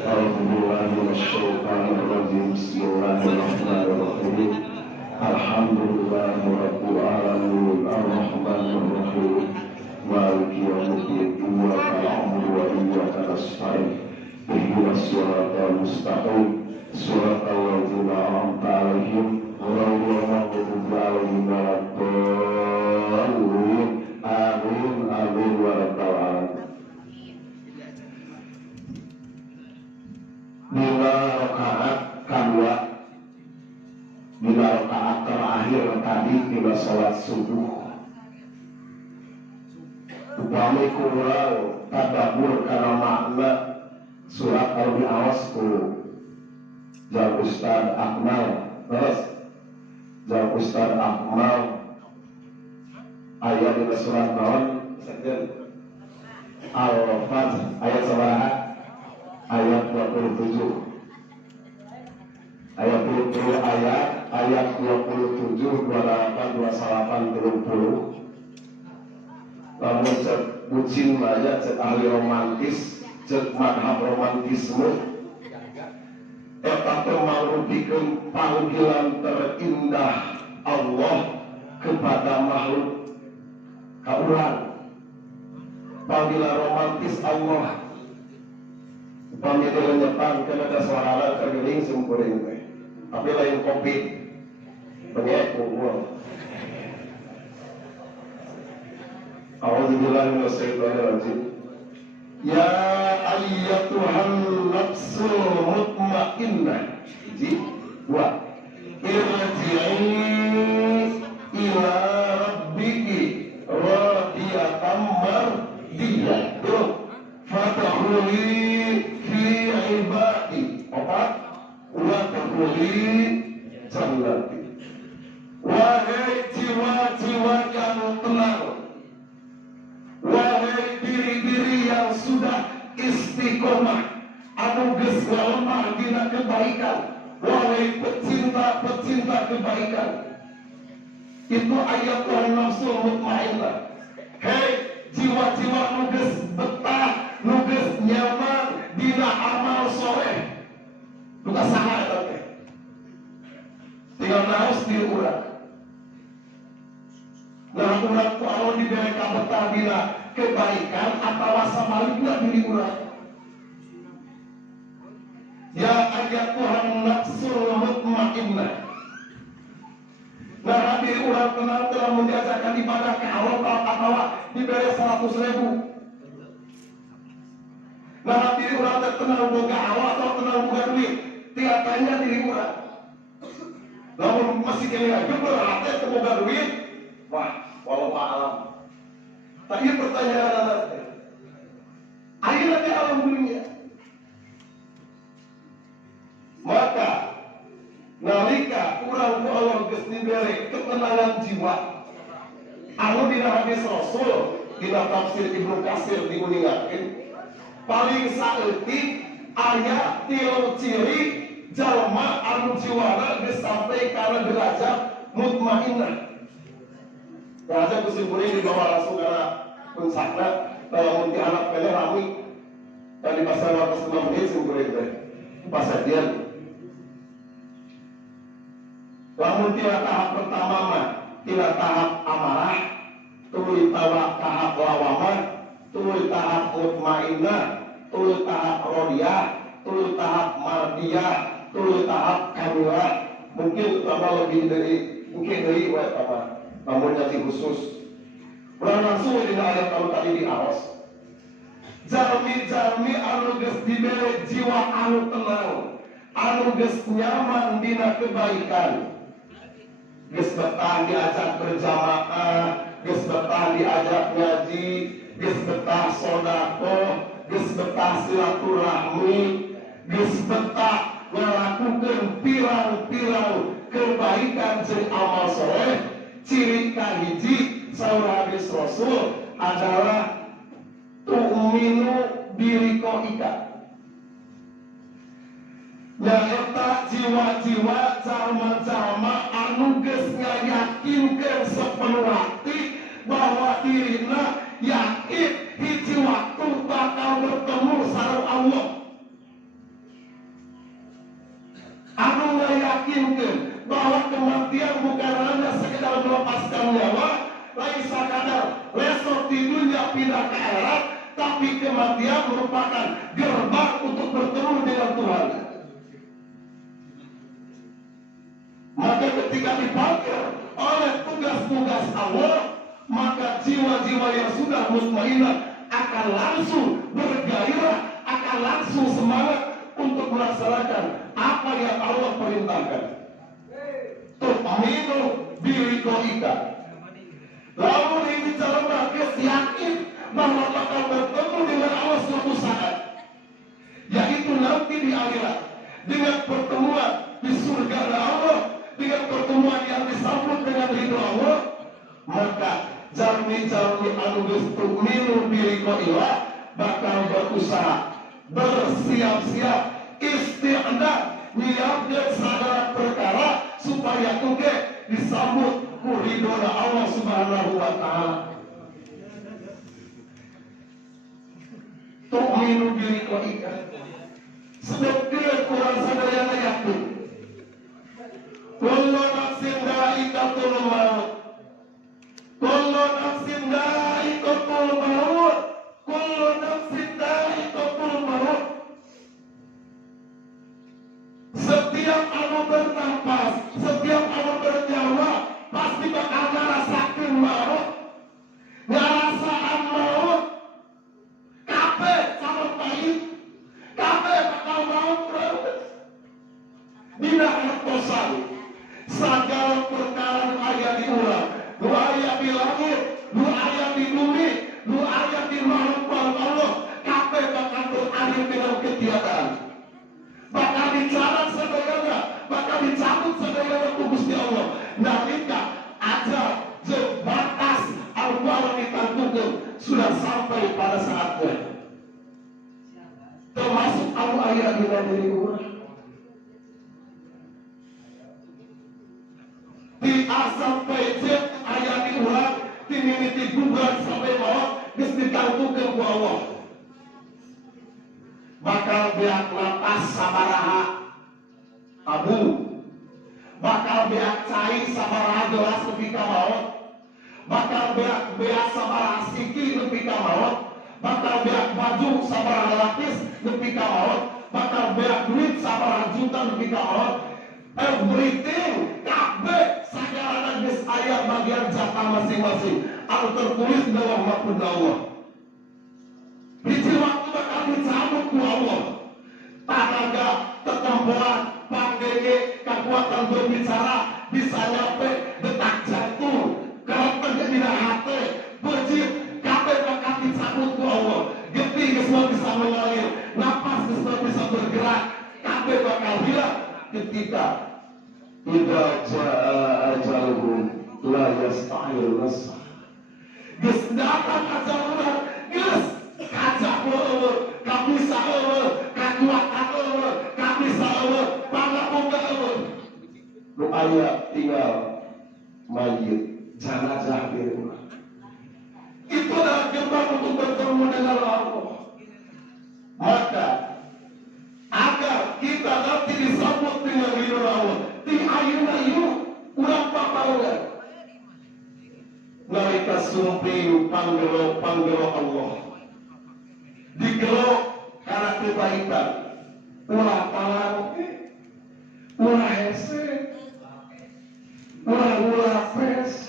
Bismillahirrahmanirrahim. Alhamdulillahirabbil alamin arrahmanirrahim maliki yaumiddin iyyaka na'budu wa iyyaka nasta'in ihdinas siratal mustaqim siratal ladzina an'amta 'alaihim ghairil maghdubi 'alaihim waladdallin amin amin wa rabbal alamin. Bila rakaat kedua, bila rakaat terakhir tadi bila sholat subuh, upami kurang tadabbur karena makna surat Al-Bi'awasku Jal Ustad Akmal terus Jal Ustad Akmal ayat di surat naon Al-Fat ayat sabaraha ayat 27 ayat 20 ayat 27 28 28 30 lamun cek bucin aja cek ahli romantis cek madhab romantisme eta teh mangrupikeun panggilan terindah Allah kepada makhluk ka urang panggilan romantis Allah pamit Jepang kan ada suara tergeling sempurna tapi lain kopi pengen kumpul. A'udzubillahi minasyaitonir rajim. Ya ayyatuhan nafsul mutmainnah. Ji wa irji'i ila rabbiki radiyatan mardiyah. Fadkhuli Wahai jiwa-jiwa yang tenang, wahai diri-diri yang sudah istiqomah, anu geus lemah dina kebaikan, wahai pecinta-pecinta kebaikan. Itu ayat Tuhan nafsu mutmainnah. Hei jiwa-jiwa nu geus betah, nu geus nyaman dina amal soleh. Bukan saha eta teh. Tinggal naos diri urang. Nah, urang ku anu dibere kabetah dina kebaikan atawa sabalikna diri urang. Ya ayat Tuhan nafsul mutmainnah. Nah, diri urang tenang telah menjajakan ibadah ke Allah atawa diberi 100.000. Nah, diri urang tenang boga Allah atau tenang boga duit, tiatanya diri urang. Namun masih kena jujur hati boga duit, wah, walau alam. Tapi pertanyaan nanti, ayeuna di alam dunia. Maka nalika urang ku Allah geus dibere ketenangan jiwa, anu dina hadis Rasul dina tafsir Ibnu Katsir diuningakeun, paling saeutik aya 3 ciri jalma anu jiwana geus sampai kana derajat mutmainnah. Derajat kesimpulan di bawah langsung karena puncakna lamun ti anak pele rami tadi pasal 5 menit simpulan teh pasal dia. Lamun tina tahap pertama mah tina tahap amarah, tuluy tahap lawamah, tuluy tahap mutmainnah, tuluy tahap rodiyah, tuluy tahap mardiyah, tuluy tahap kamilah. Mungkin tambah lebih dari mungkin dari tambah, namun jadi khusus. Urang langsung dina ayat kalau tadi di awas. Jalmi-jalmi anu geus dibere jiwa anu tenang, anu geus nyaman dina kebaikan. Geus betah diajak berjamaah, geus betah diajak ngaji, geus betah sedekah, geus betah silaturahmi, geus betah ngalakukeun pirang-pirang kebaikan jeung amal soleh. Ciri kahiji saur hadis Rasul adalah tu'minu biliqa'ika. Nyaeta jiwa-jiwa jalma-jalma anu geus ngayakinkeun sapenuh hati bahwa dirina yakin hiji waktu bakal bertemu sareng Allah. Anu ngayakinkeun bahwa kematian bukan hanya sekedar melepaskan nyawa, lain sakadar lesok di dunia pindah ke akhirat, tapi kematian merupakan gerbang untuk bertemu dengan Tuhan. Maka ketika dipanggil oleh tugas-tugas Allah, maka jiwa-jiwa yang sudah mutmainnah akan langsung bergairah, akan langsung semangat untuk melaksanakan apa yang Allah perintahkan. Tu'minu biliqa'ika. Lalu ini jalma geus yakin bahwa bakal bertemu dengan Allah suatu saat, yaitu nanti di akhirat, dengan pertemuan di surga Allah, dengan pertemuan yang disambut dengan ridho Allah. Maka jalmi-jalmi anu geus tu'minu biliqa'illah bakal berusaha, bersiap-siap, isti'dah, nyiapkeun sagala perkara supaya tuge disambut ku ridhona Allah Subhanahu wa taala. Tu'minu biliqa'ika. Sedekeuh kurang sadayana yakin. Kullu nafsin dha'iqatul maut. Kullu nafsin dha'iqatul maut. Kullu nafsin dha'iqatul maut. Setiap anu bernafas, setiap anu bernyawa pasti bakal ngarasakeun maut. Ngarasaan maut. Kabeh sama pahit. Kabeh bakal maut terus. Dina hartosan sagala perkara nu aya di urang, nu aya di langit, nu aya di bumi, nu aya di makhluk Allah, kabeh bakal berakhir dengan ketiadaan. Bakal dicatat sadayana, bakal dicabut sadayana ku Gusti Allah. Nalika anu aya dina diri urang. Di A sampai Z aya di urang, di mimiti gugat sampai maut geus dikantukeun ku Allah. Bakal beak lapas sabaraha abu, bakal beak cai sabaraha gelas nepi ka maut, bakal beak sabaraha siki nepi ka maut, bakal beak baju sabaraha lapis nepi ka maut, bakal beak duit sabaraha juta nepi ka maut. Everything kabeh sajarana geus aya bagian jatah masing-masing anu tertulis dalam makhluk Allah. Hiji waktu bakal dicabut ku Allah. Tenaga, ketempuan, pandege, kekuatan berbicara bisa nyampe detak jantung, kerepen dina hati, bejit, kabeh bakal dicabut ku Allah. Getih geus bisa mengalir, napas geus bisa bergerak, kabeh bakal hilang ketika idza jaa ajaluhum la yasta'khiruna as-sa'a. Geus datang ajalna, geus kacak eueuh, kabisa eueuh, kakuatan eueuh, kabisa eueuh, pangapunga eueuh. Nu aya tinggal mayit, jenazah di rumah. Itu adalah gerbang untuk bertemu dengan Allah. Maka agar kita nanti disambut dengan ridho Allah, di ayeuna ieu urang paparogan. Nalika sumpi panggelo Allah. Digelo karena kebaikan. Ulah talang, ulah hese, ulah pes.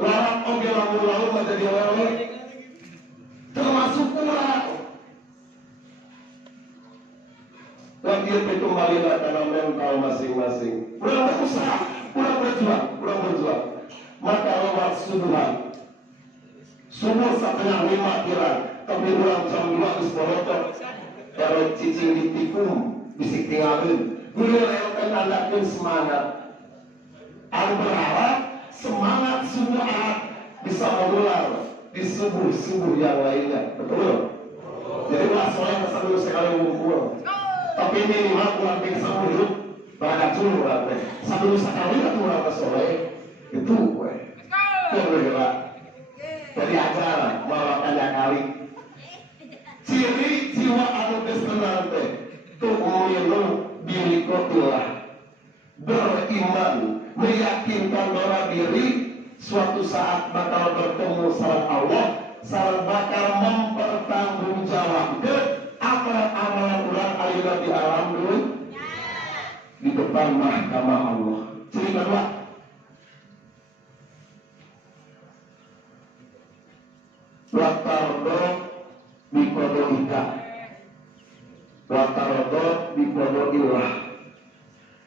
Larang oge lamun menjadi lele. Termasuk ulah. Dan dia kembali dalam mental masing-masing. Urang berusaha, urang berjuang. Maka lewat subuhan. Subuh setengah 5 kira, tapi urang jam 2 geus borotok. Kalau cicing ditikung, bisik tinggalin. Guru elkan andakeun semangat. Anu berharap semangat subuh Ahad bisa mengular di subuh yang lainnya. Betul? Jadi ulah soleh sambil sekali mengumpul. Tapi minimal kurang bisa hidup pada dulu lah teh. Sambil sekali atuh urang soleh itu we. Kira jadi ajar mawakannya kali. Ciri jiwa anu geus tenang teh tu'minu biqatillah. Beriman, meyakinkan bahwa diri suatu saat bakal bertemu sareng Allah, sareng bakal mempertanggungjawabkeun amalan-amalan urang ayeuna di alam dunia di depan mahkamah Allah. Ciri kedua, watardo biqadoika, watardo biqadoillah.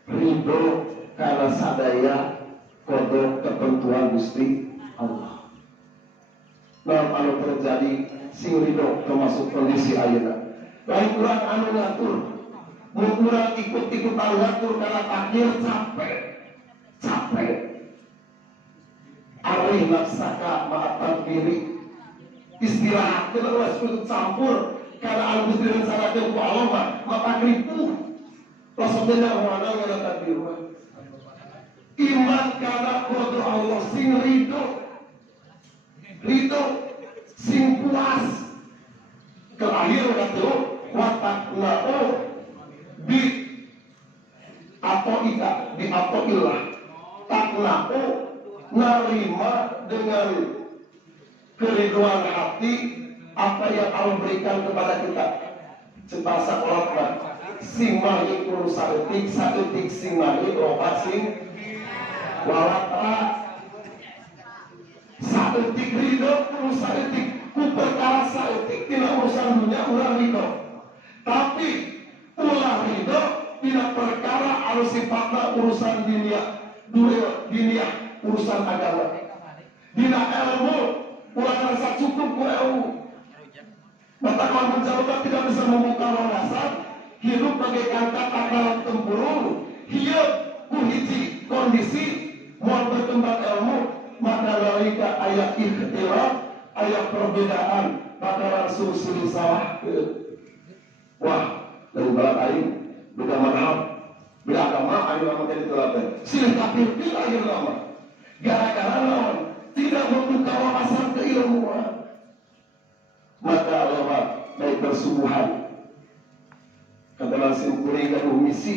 Ridho karena sadaya kodok ketentuan Gusti Allah. Dalam anu terjadi sing ridho termasuk kondisi ayeuna. Lain urang anu ngatur, mun urang ikut-ikutan ngatur karena takdir capek. Arih nafsaka ma'atan diri. Istirahat terus kudu campur karena anu Gusti rencanakeun ku Allah maka ripuh. Rasulullah mana yang tadi iman karena qadar Allah sing ridho sing puas ke akhir kata watakna'u bi atoillah takna'u narima dengan keriduan hati apa yang Allah berikan kepada kita. Bahasa Arab sing mari urusan saeutik sing mari obat sing walatra saeutik ridho urusan etik ku perkara saeutik tina urusan dunia urang ridho, tapi ulah ridho tina perkara anu sifatna urusan dunia urusan agama. Dina ilmu urang rasa cukup ku ilmu. Mata kalau menjauhkan tidak bisa membuka wawasan, hidup bagaikan kata dalam tempurung, hidup hiji kondisi, mau berkembang ilmu, maka lalika ayat ikhtilaf, ayat perbedaan maka langsung silih sawah. Wah, dari balak aing beda madhab, beda agama, aing lama jadi teladan. Silih kafir lagi lama. Gara-gara lawan tidak membuka wawasan keilmuan. Maka Allah baik bersubuhan. Kata langsung kuring dan misi,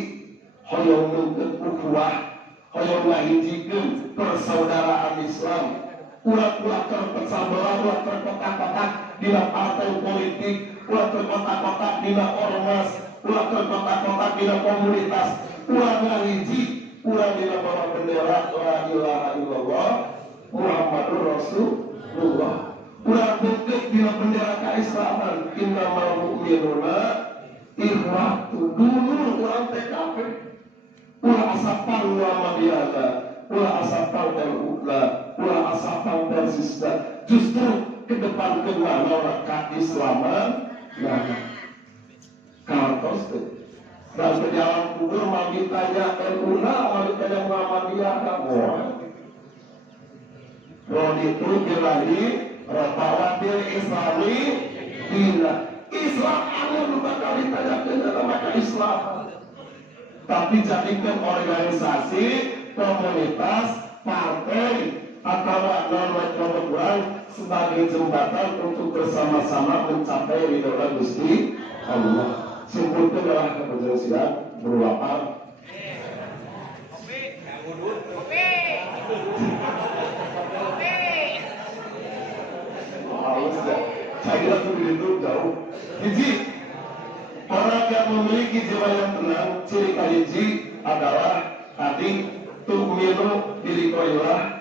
hoyong nungkeun ukhuwah, hoyong ngahijikeun persaudaraan Islam. Ulah terpecah belah, ulah terkotak-kotak dina partai politik, ulah terkotak-kotak dina ormas, ulah terkotak-kotak dina komunitas, ulah ngahiji, ulah dina bawah bendera la ilaha illallah Muhammadur Rasulullah. Ulah bukit dina bendera keislaman, innamal mu'minuna ikhwatu. Dulu orang TKP, ulah asapal Muhammadiyah, ulah asapal Ula, ulah asapal Persisda. Justru ke depan kemana orang keislaman, nah, kartos tuh. Dan ke dalam kubur mau ditanya Ula, mau ditanya Muhammadiyah, kamu. Mau itu birahi, rapawatil Islami, bila Islam anu bakal ditanyakan dalam maka Islam. Tapi jadikan organisasi, komunitas, partai atau norma-norma sebagai jembatan untuk bersama-sama mencapai ridho Gusti Allah. Simpulkan adalah keberjasian berlapar. Saya kira itu jauh. Hiji, orang yang memiliki jiwa yang tenang, ciri kahiji adalah hati tu'minu billahi,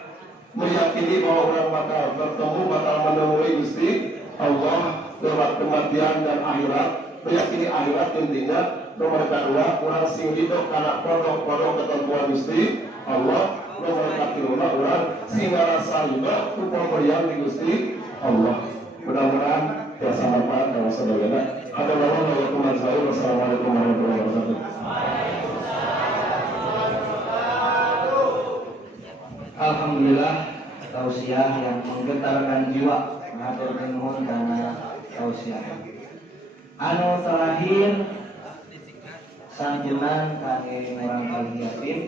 meyakini bahwa orang bakal bertemu, bakal menemui Gusti Allah lewat kematian dan akhirat. Meyakini akhirat intinya nomor kedua, orang sing hidup karena kodok-kodok ketentuan Gusti Allah. Nomor ketiga, orang sing ngarasa hidup upamorian di Gusti Allah. Mudah-mudahan biasa manfaat dan saudara. Assalamualaikum warahmatullahi wabarakatuh. Alhamdulillah, tausiah yang menggetarkan jiwa, mengatur nuhun karena tausiah. Anu terakhir santunan kami orang kali yatim.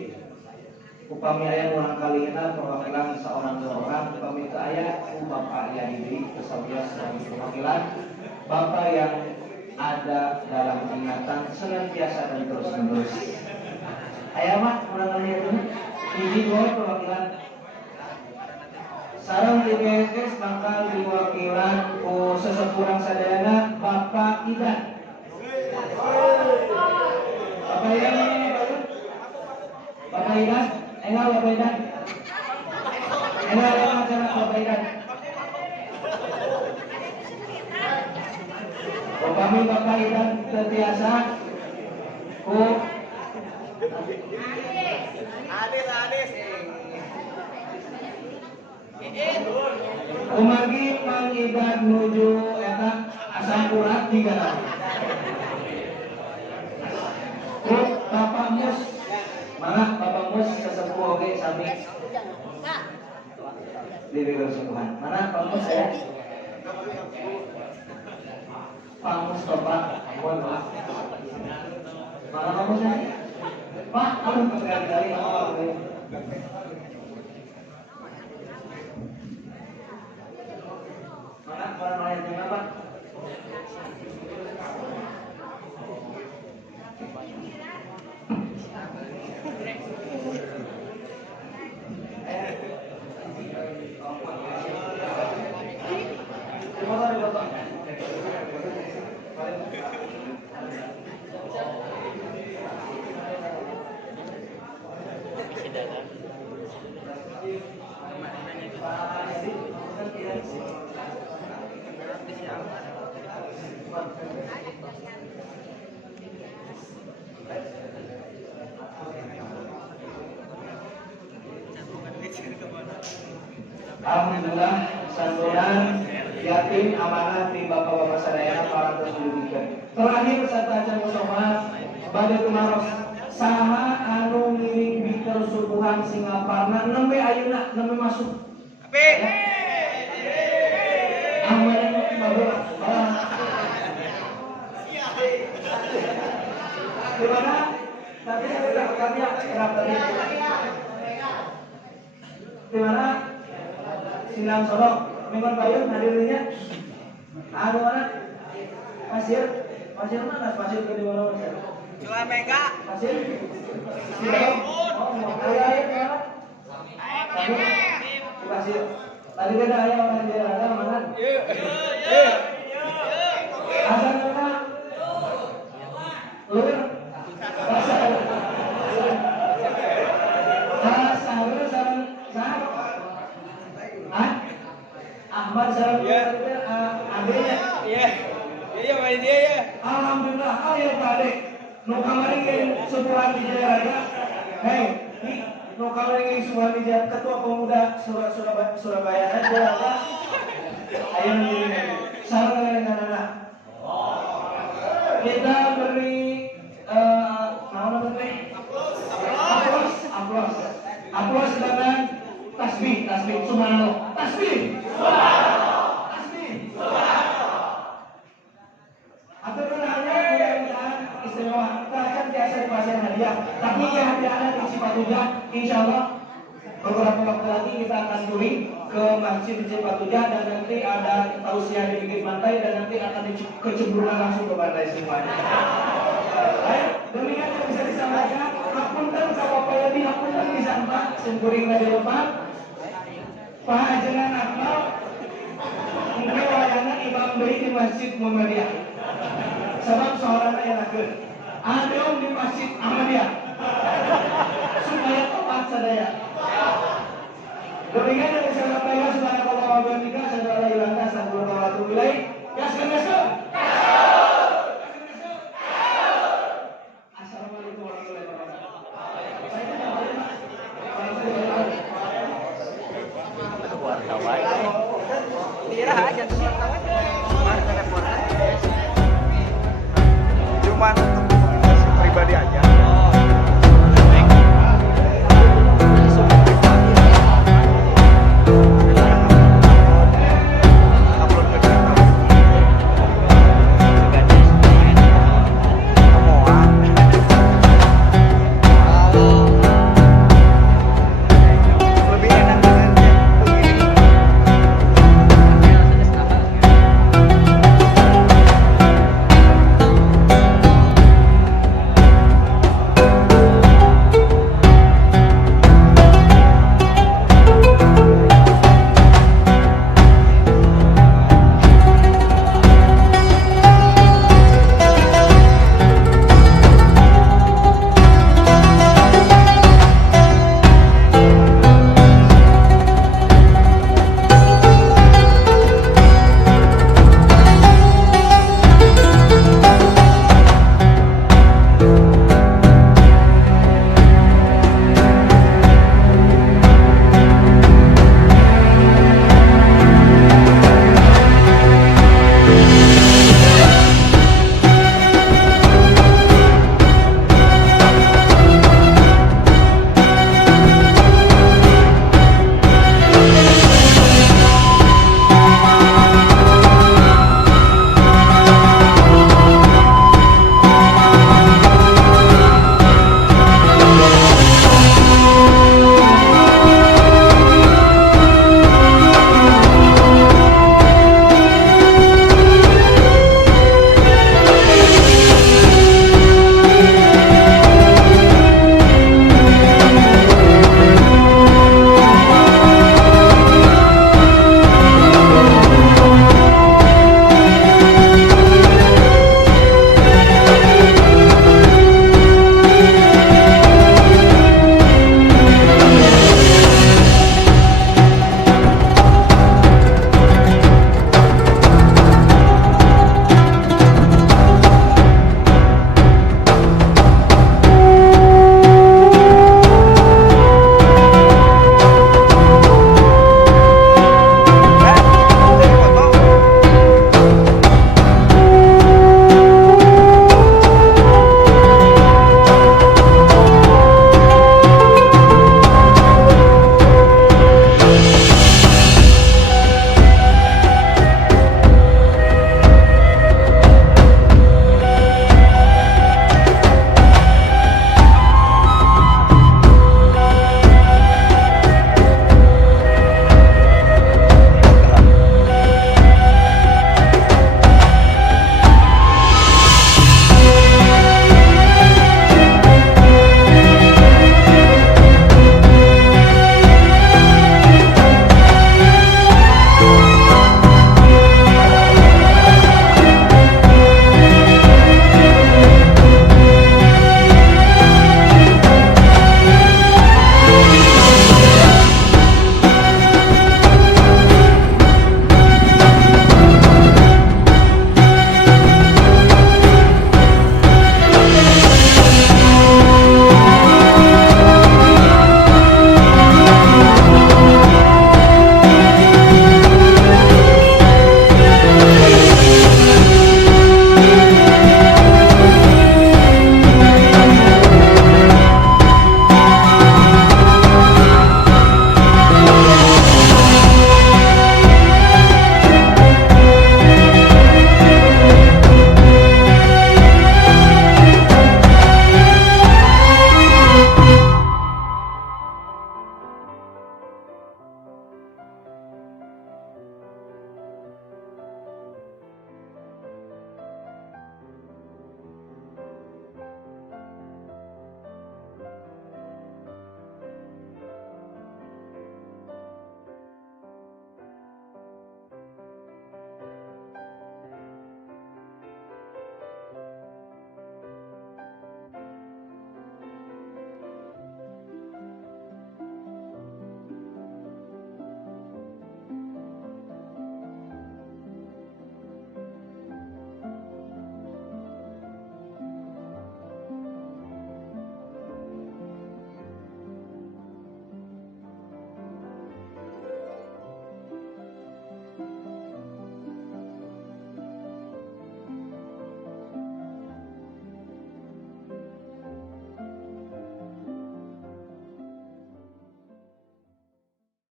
Upami aya orang kalina perwakilan seorang upami teu aya Bapak Yadi kesawias sebagai perwakilan Bapak yang ada dalam ingatan senantiasa dan terus-menerus. Aya mah urang kali yatim hiji dua perwakilan sareng di BSS bakal diwakilan ku sesepuh sadayana Bapak Idan. Bapak Idan, Bapak Idan, enggak Bapak Idan, enggak ada acara Bapak Idan. Kami Bapak Idan terbiasa ku Umagi Mang Idan menuju eta asam urat 3 tahun. Ku Bapak Mus, mana Bapak Mus sesepuh oge sami. Di Tuhan. Mana Pak Mus ya? Pak Mus Bapak, mohon maaf. Mana Pak Mus ya? Pak, aku sekali-kali awal. Mana orang lain yang apa? Alhamdulillah santunan yatim amanah di bapak-bapak sadayana para pendidikan. Terakhir serta acan musoma badai tumaros saha anu ngiring biter subuhan Singaparna nembe ayeuna nembe masuk. Amin. Di mana? Nanti kami kerap tadi. Di mana? Silang Solo. Mingguan Bayun hadirnya. Ada mana? Pasir mana? Pasir ke di mana? Jual Mega. Pasir. Silang. Oh, ayah. Pasir. Tadi beda ayah orang dia ada mana? Asal mana? Lur. Asal. Ahmad sareng adenya. Iya main dia ya. Alhamdulillah, ayo Pak Ade. Nu kamari ge sepuhan di Jaya. Hei, nu kamari ge sepuhan di Jaya Ketua Pemuda Surabaya aja. Ayo ini sareng dengan anak. Kita beri aplaus dengan tasbih subhanallah. Tasbih. Atau hanya mudah-mudahan istimewa. Kita akan biasa dikasih hadiah. Tapi yang hadiah ada di Cipatujah, insya Allah beberapa waktu lagi kita akan touring ke Masjid Cipatujah dan nanti ada tausiah di pinggir pantai dan nanti akan kecemburuan langsung ke pantai semuanya. Baik, demikian yang bisa disampaikan. Hapunten kalau lebih hapunten bisa empat sempurna dari depan. Pak Jengan Akmal, mungkin wayangnya imam beri di Masjid Muhammadiyah. Sebab seorang yang akhir ada di Masjid Ahmadiyah supaya tepat sadaya. Demikian yang saya sampaikan. Subhanallah wa bihamdihi, asyhadu an la ilaha illallah, astaghfirullah wa atubu ilaik. Gaskan.